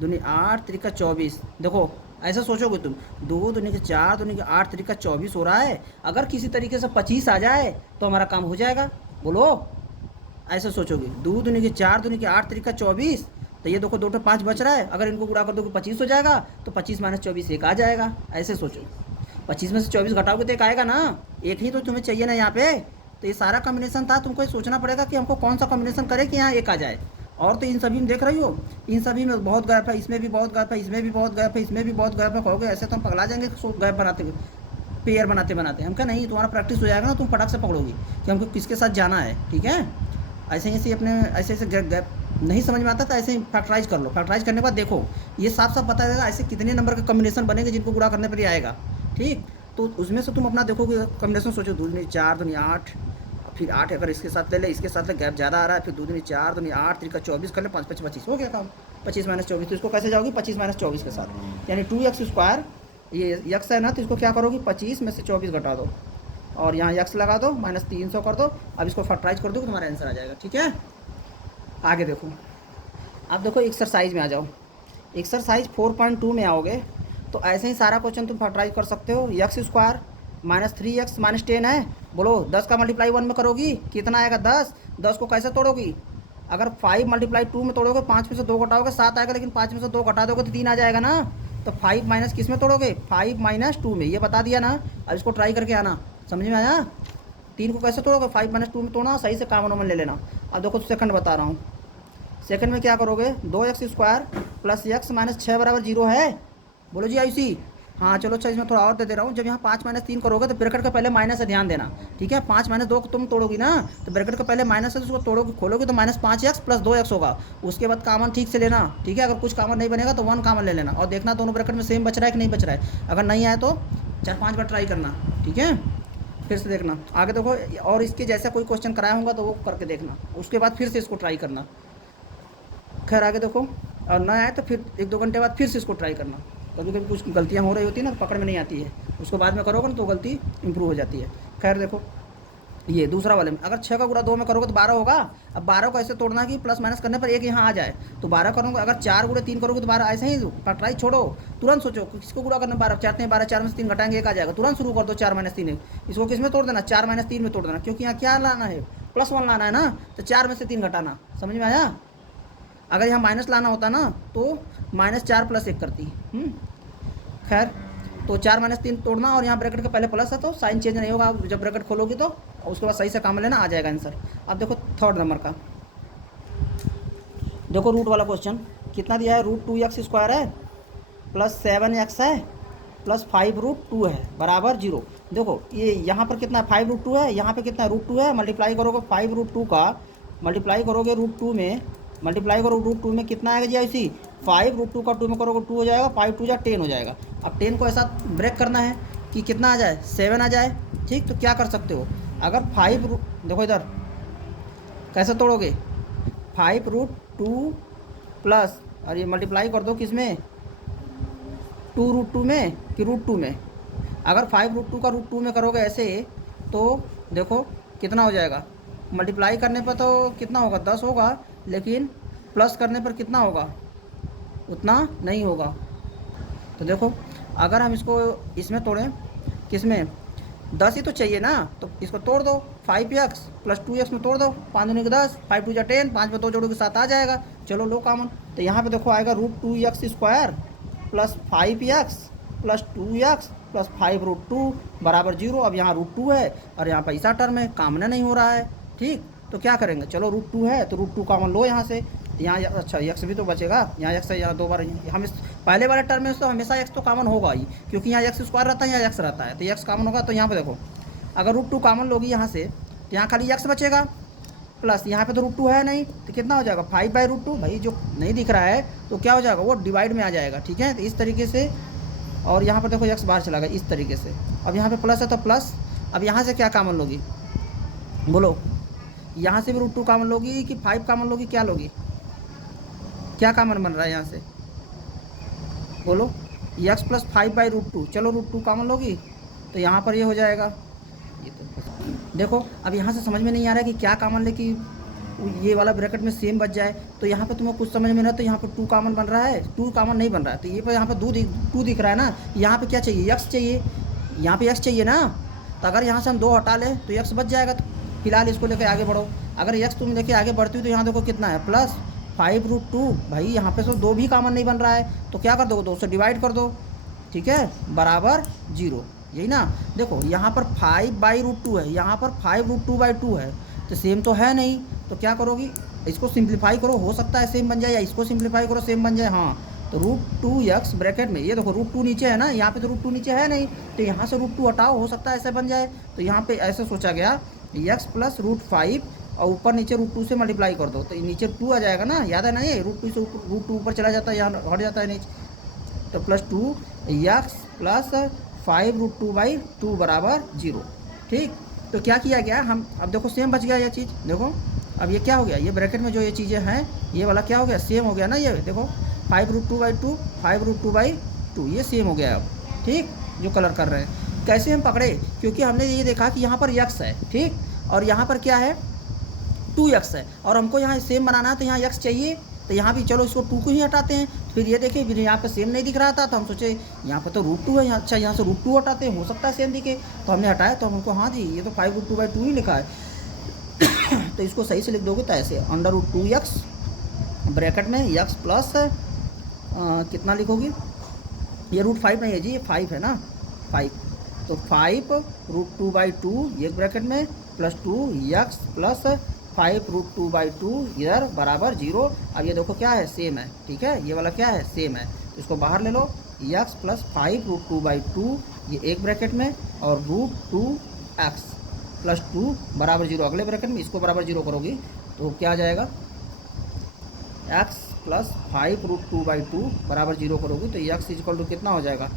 दूनी 8 त्रिका 24। देखो ऐसा सोचोगे तुम, 2 दूनी के 4 दूनी के 8 त्रिका 24 हो रहा है। अगर किसी तरीके से 25 आ जाए तो हमारा काम हो जाएगा, बोलो। ऐसा सोचोगे, 2 दूनी के 4 दूनी के 8 त्रिका 24, तो ये देखो 2 तो 5 बच रहा है, अगर इनको गुणा कर दोगे 25 हो जाएगा, तो 25 माइनस 24 एक आ जाएगा। ऐसे सोचो, 25 में से 24 घटाओगे तो एक आएगा ना, एक ही तो तुम्हें चाहिए ना यहाँ पे। तो ये सारा कॉम्बिनेशन था, तुमको ये सोचना पड़ेगा कि हमको कौन सा कॉम्बिनेशन करे कि यहाँ एक आ जाए। और तो इन सभी में देख रही हो, इन सभी में बहुत गैप है, इसमें भी बहुत गैप है, इसमें भी बहुत गैप है, इसमें भी बहुत गैप है। कहोगे ऐसे तो हम पगला जाएंगे गैप बनाते हुए, पेयर बनाते बनाते। हम क्या, नहीं, तुम्हारा प्रैक्टिस हो जाएगा ना, तुम फटाक से पकड़ोगी कि हमको किसके साथ जाना है, ठीक है। ऐसे ऐसे अपने ऐसे ऐसे गैप नहीं समझ में आता तो ऐसे ही फैक्टराइज कर लो। फैक्टराइज करने के बाद देखो ये साफ साफ बता देगा ऐसे कितने नंबर के कॉम्बिनेशन बनेंगे जिनको गुणा करने पर ही आएगा, ठीक। तो उसमें से तुम अपना देखोगे कॉम्बिनेशन, सोचो 2 दूनी 4 दूनी 8, फिर 8 अगर इसके साथ ले ले, इसके साथ ले, गैप ज़्यादा आ रहा है, फिर 2 दूनी 4 दूनी 8 त्रिका 24 कर ले, 5 5 25 हो गया काम। 25 माइनस 24, तो इसको कैसे जाओगी, 25 माइनस 24 के साथ, यानी 2x²। ये यक्स है ना, तो इसको क्या करोगी, 25 में से 24 घटा दो, और यहाँ यक्स लगा दो, माइनस 300 कर दो। अब इसको फैक्टराइज कर दो, तुम्हारा आंसर आ जाएगा, ठीक है। आगे देखो, अब देखो एक्सरसाइज में आ जाओ। एक्सरसाइज 4.2 में आओगे तो ऐसे ही सारा क्वेश्चन तुम फैक्टराइज कर सकते हो। x² माइनस 3x माइनस 10 है, बोलो 10 का मल्टीप्लाई 1 में करोगी कितना आएगा, 10। 10 को कैसे तोड़ोगी, अगर 5 मल्टीप्लाई 2 में तोड़ोगे, 5 में से 2 घटाओगे 7 आएगा, लेकिन 5 में से 2 घटा दोगे तो 3 आ जाएगा ना। तो 5 माइनस किस में तोड़ोगे, 5 माइनस 2 में, ये बता दिया ना। अब इसको ट्राई करके आना, समझ में आया। 3 को कैसे तोड़ोगे, 5 माइनस 2 में तोड़ना, सही से कॉमन कॉमन ले लेना। अब देखो सेकंड बता रहा हूँ, सेकंड में क्या करोगे, 2x² प्लस x माइनस 6 बराबर 0 है, बोलो जी आयुषी। हाँ चलो अच्छा, इसमें थोड़ा और दे रहा हूँ। जब यहाँ 5 माइनस 3 करोगे तो ब्रैकेट का पहले माइनस है, ध्यान देना, ठीक है। 5 माइनस 2 को तुम तोड़ोगी ना, तो ब्रैकेट का पहले माइनस है, तो उसको तोड़ोगे खोलोगे तो माइनस 5x प्लस 2x होगा। उसके बाद कॉमन ठीक से लेना, ठीक है। अगर कुछ कॉमन नहीं बनेगा तो 1 कॉमन ले लेना, और देखना दोनों ब्रैकेट में सेम बच रहा है कि नहीं बच रहा है। अगर नहीं आए तो 4-5 बार ट्राई करना, ठीक है, फिर से देखना। आगे देखो, और इसके जैसा कोई क्वेश्चन कराया होगा तो वो करके देखना, उसके बाद फिर से इसको ट्राई करना। खैर आगे देखो, और ना आए तो फिर 1-2 घंटे बाद फिर से इसको ट्राई करना। कभी कभी कुछ गलतियाँ हो रही होती है ना, पकड़ में नहीं आती है, उसको बाद में करोगे ना तो गलती इंप्रूव हो जाती है। खैर देखो, ये दूसरा वाले में अगर 6 का गुणा 2 में करोगे तो 12 होगा। अब 12 को ऐसे तोड़ना कि प्लस माइनस करने पर एक यहाँ आ जाए, तो 12 करोगे। अगर 4 गुणे 3 करोगे तो 12, ऐसे ही ट्राई छोड़ो, तुरंत सोचो किसको गुणा करना, 12 4 12, 4 में से 3 घटाएंगे 1 आ जाएगा, तुरंत शुरू कर दो 4 माइनस 3 इसको किस में तोड़ देना, 4 माइनस 3 में तोड़ देना, क्योंकि यहाँ क्या लाना है, +1 लाना है ना, तो 4 में से 3 घटाना। समझ में आया। अगर यहाँ माइनस लाना होता ना तो -4 + 1 करती। खैर, तो 4 माइनस 3 तोड़ना, और यहाँ ब्रैकेट के पहले प्लस है तो साइन चेंज नहीं होगा जब ब्रैकेट खोलोगी, तो उसके बाद सही से काम लेना, आ जाएगा आंसर। अब देखो थर्ड नंबर का, देखो रूट वाला क्वेश्चन कितना दिया है, √2x² है प्लस 7x है प्लस 5√2 है बराबर 0। देखो ये यहाँ पर कितना है, 5√2 है, यहाँ पे कितना है, √2 है। मल्टीप्लाई करोगे 5√2 का, मल्टीप्लाई करोगे √2 में, मल्टीप्लाई करो √2 में कितना आएगा जी ऐसी, 5√2 का 2 में करोगे 2 हो जाएगा, 5 2 जा 10 हो जाएगा। अब 10 को ऐसा ब्रेक करना है कि कितना आ जाए, 7 आ जाए, ठीक। तो क्या कर सकते हो, अगर 5 देखो इधर कैसे तोड़ोगे, 5√2 प्लस, और ये मल्टीप्लाई कर दो किस में, 2√2 में कि √2 में। अगर 5√2 का √2 में करोगे ऐसे तो देखो कितना हो जाएगा, मल्टीप्लाई करने पर तो कितना होगा 10 होगा, लेकिन प्लस करने पर कितना होगा, उतना नहीं होगा। तो देखो अगर हम इसको इसमें तोड़ें, किस में, 10 ही तो चाहिए ना, तो इसको तोड़ दो, 5x प्लस 2x में तोड़ दो, 5 दूनी के 10, 5 2 जा 10, 5 में 2 जोड़ोगे 7 आ जाएगा। चलो लो कॉमन, तो यहाँ पे देखो आएगा √2x² plus 5x plus 2x plus 5√2 बराबर 0। अब यहाँ √2 है और यहाँ पैसा टर्म है, कामना नहीं हो रहा है, ठीक। तो क्या करेंगे, चलो √2 है तो √2 कॉमन लो यहाँ से, यहाँ अच्छा x भी तो बचेगा, यहाँ x है, यहाँ 2 बार हम इस पहले वाले टर्म में तो हमेशा x तो कॉमन होगा ही, क्योंकि यहाँ x² रहता है, यहाँ x रहता है, तो x कॉमन होगा। तो यहाँ पे देखो अगर √2 कॉमन लोगी यहाँ से, तो यहाँ खाली x बचेगा, प्लस यहाँ पे तो √2 है नहीं, तो कितना हो जाएगा 5/√2। भाई जो नहीं दिख रहा है तो क्या हो जाएगा, वो डिवाइड में आ जाएगा, ठीक है। तो इस तरीके से, और यहाँ पर देखो x बाहर चला गया इस तरीके से। अब यहाँ पे प्लस है तो प्लस, अब यहाँ से क्या कॉमन लोगी, बोलो, यहाँ से भी √2 कॉमन लोगी कि 5 कॉमन लोगी, क्या लोगी, क्या कॉमन बन रहा है यहाँ से, बोलो, x प्लस 5/√2, चलो √2 कॉमन लोगी, तो यहाँ पर ये हो जाएगा। ये तो देखो अब यहाँ से समझ में नहीं आ रहा है कि क्या कॉमन ले, कि ये वाला ब्रैकेट में सेम बच जाए। तो यहाँ पे तुम्हें कुछ समझ में नहीं, तो यहाँ पे 2 कॉमन बन रहा है, 2 कॉमन नहीं बन रहा है, तो ये पर यहाँ पे 2 दिख रहा है ना, यहाँ पे क्या चाहिए, x चाहिए, यहाँ पे x चाहिए ना। तो अगर यहाँ से हम 2 हटा लें तो x बच जाएगा। तो फिलहाल इसको लेके आगे बढ़ो, अगर x तुम लेके आगे बढ़ती हो तो यहाँ देखो कितना है, प्लस 5√2। भाई यहाँ पे तो 2 भी कॉमन नहीं बन रहा है, तो क्या कर दो, 2 से डिवाइड कर दो, ठीक है, बराबर 0, यही ना। देखो यहाँ पर 5/√2 है, यहाँ पर 5√2/2 है, तो सेम तो है नहीं, तो क्या करोगी, इसको सिंप्लीफाई करो, हो सकता है सेम बन जाए, या इसको सिंप्लीफाई करो सेम बन जाए। हाँ, तो √2x ब्रैकेट में, ये देखो √2 नीचे है ना, यहाँ पे तो √2 नीचे है नहीं, तो यहाँ से √2 हटाओ, हो सकता है ऐसे बन जाए। तो यहाँ पे ऐसे सोचा गया x प्लस √5 और ऊपर नीचे √2 से मल्टीप्लाई कर दो, तो नीचे 2 आ जाएगा ना, याद है ना, ये √2 से √2 ऊपर चला जाता है, यहाँ हट जाता है नीचे, तो प्लस 2x प्लस 5√2/2 बराबर 0, ठीक। तो क्या किया गया, हम अब देखो सेम बच गया ये चीज़, देखो अब ये क्या हो गया, ये ब्रैकेट में जो ये चीज़ें हैं, ये वाला क्या हो गया, सेम हो गया ना, ये देखो 5√2/2 5√2/2 ये सेम हो गया अब, ठीक। जो कलर कर रहे हैं कैसे हम पकड़े, क्योंकि हमने ये देखा कि यहाँ पर x है, ठीक, और यहाँ पर क्या है 2x है, और हमको यहाँ सेम बनाना है, तो यहाँ x चाहिए, तो यहाँ भी चलो इसको 2 को ही हटाते हैं। फिर ये देखें, फिर यहाँ पे सेम नहीं दिख रहा था, तो हम सोचे यहाँ पर तो √2 है, यहाँ अच्छा यहाँ से √2 हटाते हैं, हो सकता है सेम दिखे, तो हमने हटाया, तो हमको हाँ जी ये तो 5√2/2 ही लिखा है। तो इसको सही से लिख दोगे तो ऐसे √2x ब्रैकेट में x प्लस कितना लिखोगी, ये √5 नहीं है जी, ये 5 है ना, 5, तो 5√2/2 ये ब्रैकेट में प्लस 2x प्लस 5√2/2 इधर बराबर 0। अब ये देखो क्या है, सेम है, ठीक है, ये वाला क्या है, सेम है, तो इसको बाहर ले लो, x प्लस 5√2/2 ये एक ब्रैकेट में, और √2x प्लस 2 बराबर 0 अगले ब्रैकेट में, इसको बराबर 0 करोगी तो क्या आ जाएगा, x प्लस 5√2/2 बराबर 0 करोगी तो x इक्वल टू कितना हो जाएगा,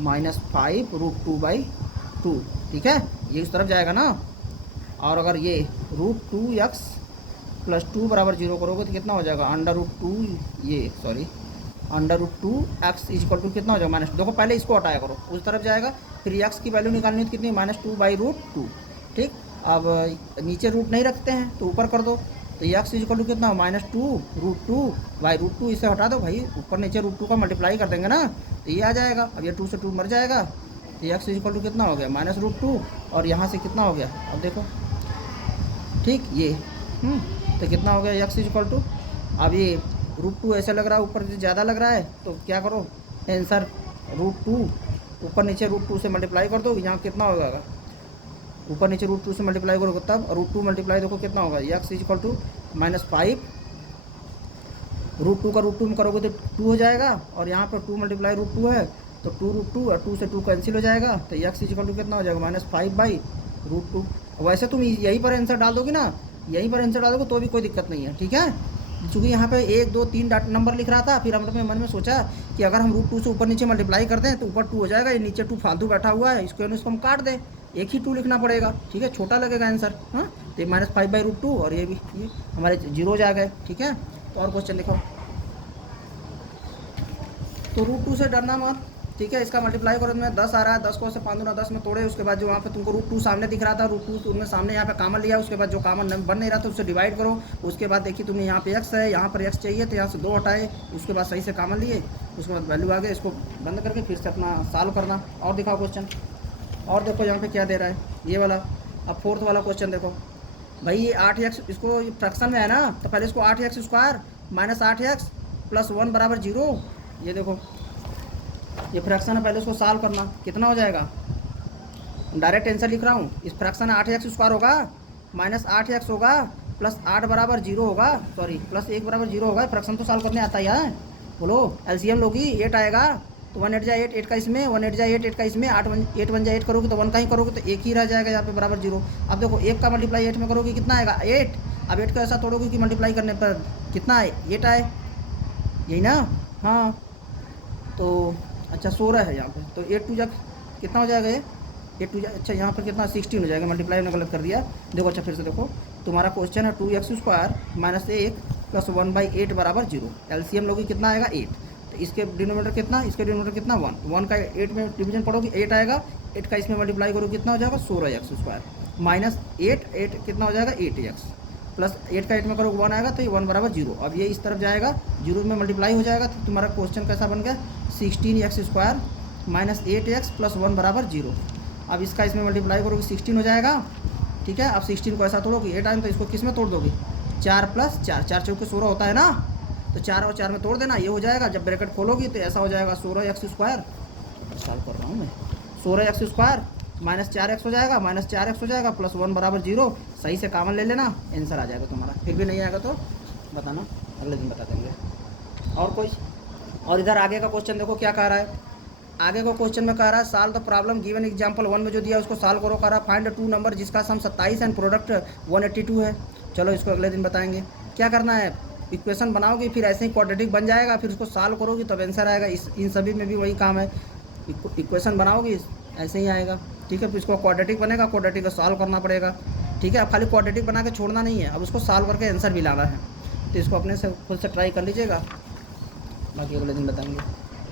-5√2/2, ठीक है, ये इस तरफ जाएगा ना। और अगर ये √2x प्लस 2 बराबर 0 करोगे तो कितना हो जाएगा, √2x इक्वल टू कितना हो जाएगा, -2। देखो पहले इसको हटाया करो, उस तरफ जाएगा, फिर x की वैल्यू निकालनी है तो कितनी, -2/√2, ठीक। अब नीचे रूट नहीं रखते हैं तो ऊपर कर दो, तो x इक्वल टू कितना हो, -2√2/√2, इसे हटा दो भाई, ऊपर नीचे √2 का मल्टीप्लाई कर देंगे ना, तो ये आ जाएगा। अब ये 2 से 2 मर जाएगा, तो x इक्वल टू कितना हो गया, -√2, और यहाँ से कितना हो गया, अब देखो, ठीक, ये तो कितना हो गया x इक्वल टू, अब ये √2 ऐसा लग रहा है, ऊपर ज़्यादा लग रहा है, तो क्या करो, आंसर √2 ऊपर नीचे √2 से मल्टीप्लाई कर दो, यहाँ कितना हो जाएगा, ऊपर नीचे √2 से मल्टीप्लाई करोगे तब, √2 मल्टीप्लाई देखो कितना होगा, x इक्वल टू -5, √2 का √2 में करोगे तो 2 हो जाएगा, और यहाँ पर 2 मल्टीप्लाई √2 है तो 2√2, और 2 से 2 कैंसिल हो जाएगा, तो x इक्वल टू कितना हो जाएगा, -5/√2। वैसे तुम यहीं पर आंसर डाल दोगे ना, यहीं पर आंसर डाल दोगे तो भी कोई दिक्कत नहीं है, ठीक है। चूँकि यहाँ पे 1 2 3 नंबर लिख रहा था, फिर हम अपने मन में सोचा कि अगर हम √2 से ऊपर नीचे मल्टीप्लाई करते हैं तो ऊपर 2 हो जाएगा, ये नीचे 2 फालतू बैठा हुआ है, इसको हम काट दें, एक ही 2 लिखना पड़ेगा, ठीक है, छोटा लगेगा आंसर। हाँ, तो -5/√2 और ये भी ये हमारे 0 आ गए, ठीक है। तो और क्वेश्चन लिखो, तो √2 से डरना मत, ठीक है, इसका मल्टीप्लाई करो, तुम्हें 10 आ रहा है, 10 को से 5 दूना 10 में तोड़े, उसके बाद जो वहाँ पे तुमको रूट 2 सामने दिख रहा था, रूट 2 तुमने सामने यहाँ पे कॉमन लिया, उसके बाद जो कॉमन बन नहीं रहा था उससे डिवाइड करो। उसके बाद देखिए तुम्हें यहाँ पे x है, यहाँ पर x चाहिए तो यहाँ से 2 हटाए, उसके बाद सही से कॉमन लिए, उसके बाद वैल्यू आ गई। इसको बंद करके फिर से अपना सॉल्व करना। और दिखाओ क्वेश्चन, और देखो यहाँ पे क्या दे रहा है ये वाला। अब फोर्थ वाला क्वेश्चन देखो भाई, ये 8x, इसको फ्रैक्शन में है ना, तो पहले इसको 8x square minus 8x plus 1 बराबर 0। ये देखो ये फ्रैक्शन है, पहले उसको सॉल्व करना, कितना हो जाएगा। डायरेक्ट आंसर लिख रहा हूँ, इस फ्रैक्शन में 8x स्क्वायर होगा माइनस 8x होगा प्लस 8 बराबर 0 होगा, सॉरी प्लस 1 बराबर 0 होगा। फ्रैक्शन तो सॉल्व करने आता ही है, बोलो एलसीएम लोगी, 8 आएगा तो 1 8 जा 8, 8 का इसमें, 1 8 जा 8, 8 का इसमें, 8 1 जा 8 करोगे तो 1 का ही करोगे तो 1 ही रह जाएगा यहाँ पे बराबर 0। अब देखो 1 का मल्टीप्लाई 8 में करोगे कितना आएगा 8। अब 8 का ऐसा तोड़ोगे कि मल्टीप्लाई करने पर कितना आए 8 आए, यही ना। हाँ तो अच्छा 16 है यहाँ पे, तो 8 2 जा कितना हो जाएगा ये 8 2 जा, अच्छा यहाँ पर कितना 16 हो जाएगा, मल्टीप्लाई में गलत कर दिया। देखो अच्छा फिर से देखो, तुम्हारा क्वेश्चन है 2x स्क्वायर माइनस 1 प्लस 1/8 बराबर 0। एलसीएम लोगी कितना आएगा 8, तो इसके डिनोमिनेटर कितना, इसके डिनोमिनेटर कितना 1 का 8 में डिवीजन पढ़ोगे 8 आएगा, 8 का इसमें मल्टीप्लाई करो कितना हो जाएगा 16x स्क्वायर माइनस 8 कितना हो जाएगा 8x प्लस 8 का 8 में करोगे 1 आएगा, तो ये 1 बराबर 0। अब ये इस तरफ जाएगा 0 में मल्टीप्लाई हो जाएगा, तो तुम्हारा क्वेश्चन कैसा बन गया 16x square minus 8x plus 1 बराबर 0। अब इसका इसमें मल्टीप्लाई करोगे 16 हो जाएगा। ठीक है, अब 16 को ऐसा तोड़ोगे 8 आए तो इसको किस में तोड़ दोगे 4 प्लस 4, 4 चौके 16 होता है ना, तो 4 और 4 में तोड़ देना, ये हो जाएगा। जब ब्रैकेट खोलोगी तो ऐसा हो जाएगा 16x स्क्वायर, सॉल्व कर रहा हूँ मैं, 16x स्क्वायर माइनस 4x हो जाएगा, माइनस 4x हो जाएगा प्लस 1 बराबर 0। सही से कॉमन ले लेना, आंसर आ जाएगा तुम्हारा। फिर भी नहीं आएगा तो बताना, अगले दिन बता देंगे। और कोई, और इधर आगे का क्वेश्चन देखो क्या कह रहा है। आगे को क्वेश्चन में कह रहा है solve the problem given example 1 में जो दिया उसको सॉल्व करो। कह रहा है फाइंड 2 नंबर जिसका सम 27 एंड प्रोडक्ट 182 है। चलो इसको अगले दिन बताएंगे। क्या करना है, इक्वेशन बनाओगे फिर ऐसे ही क्वाड्रेटिक बन जाएगा, फिर उसको सॉल्व करोगी तब आंसर आएगा। इन सभी में भी वही काम है, इक्वेशन बनाओगी ऐसे ही आएगा। ठीक है, फिर इसको क्वाड्रेटिक बनेगा, क्वाड्रेटिक को सॉल्व करना पड़ेगा। ठीक है, अब खाली क्वाड्रेटिक बना के छोड़ना नहीं है, अब उसको सॉल्व करके आंसर भी लाना है। तो इसको अपने से खुद से ट्राई कर लीजिएगा, बाकी अगले दिन बताएंगे।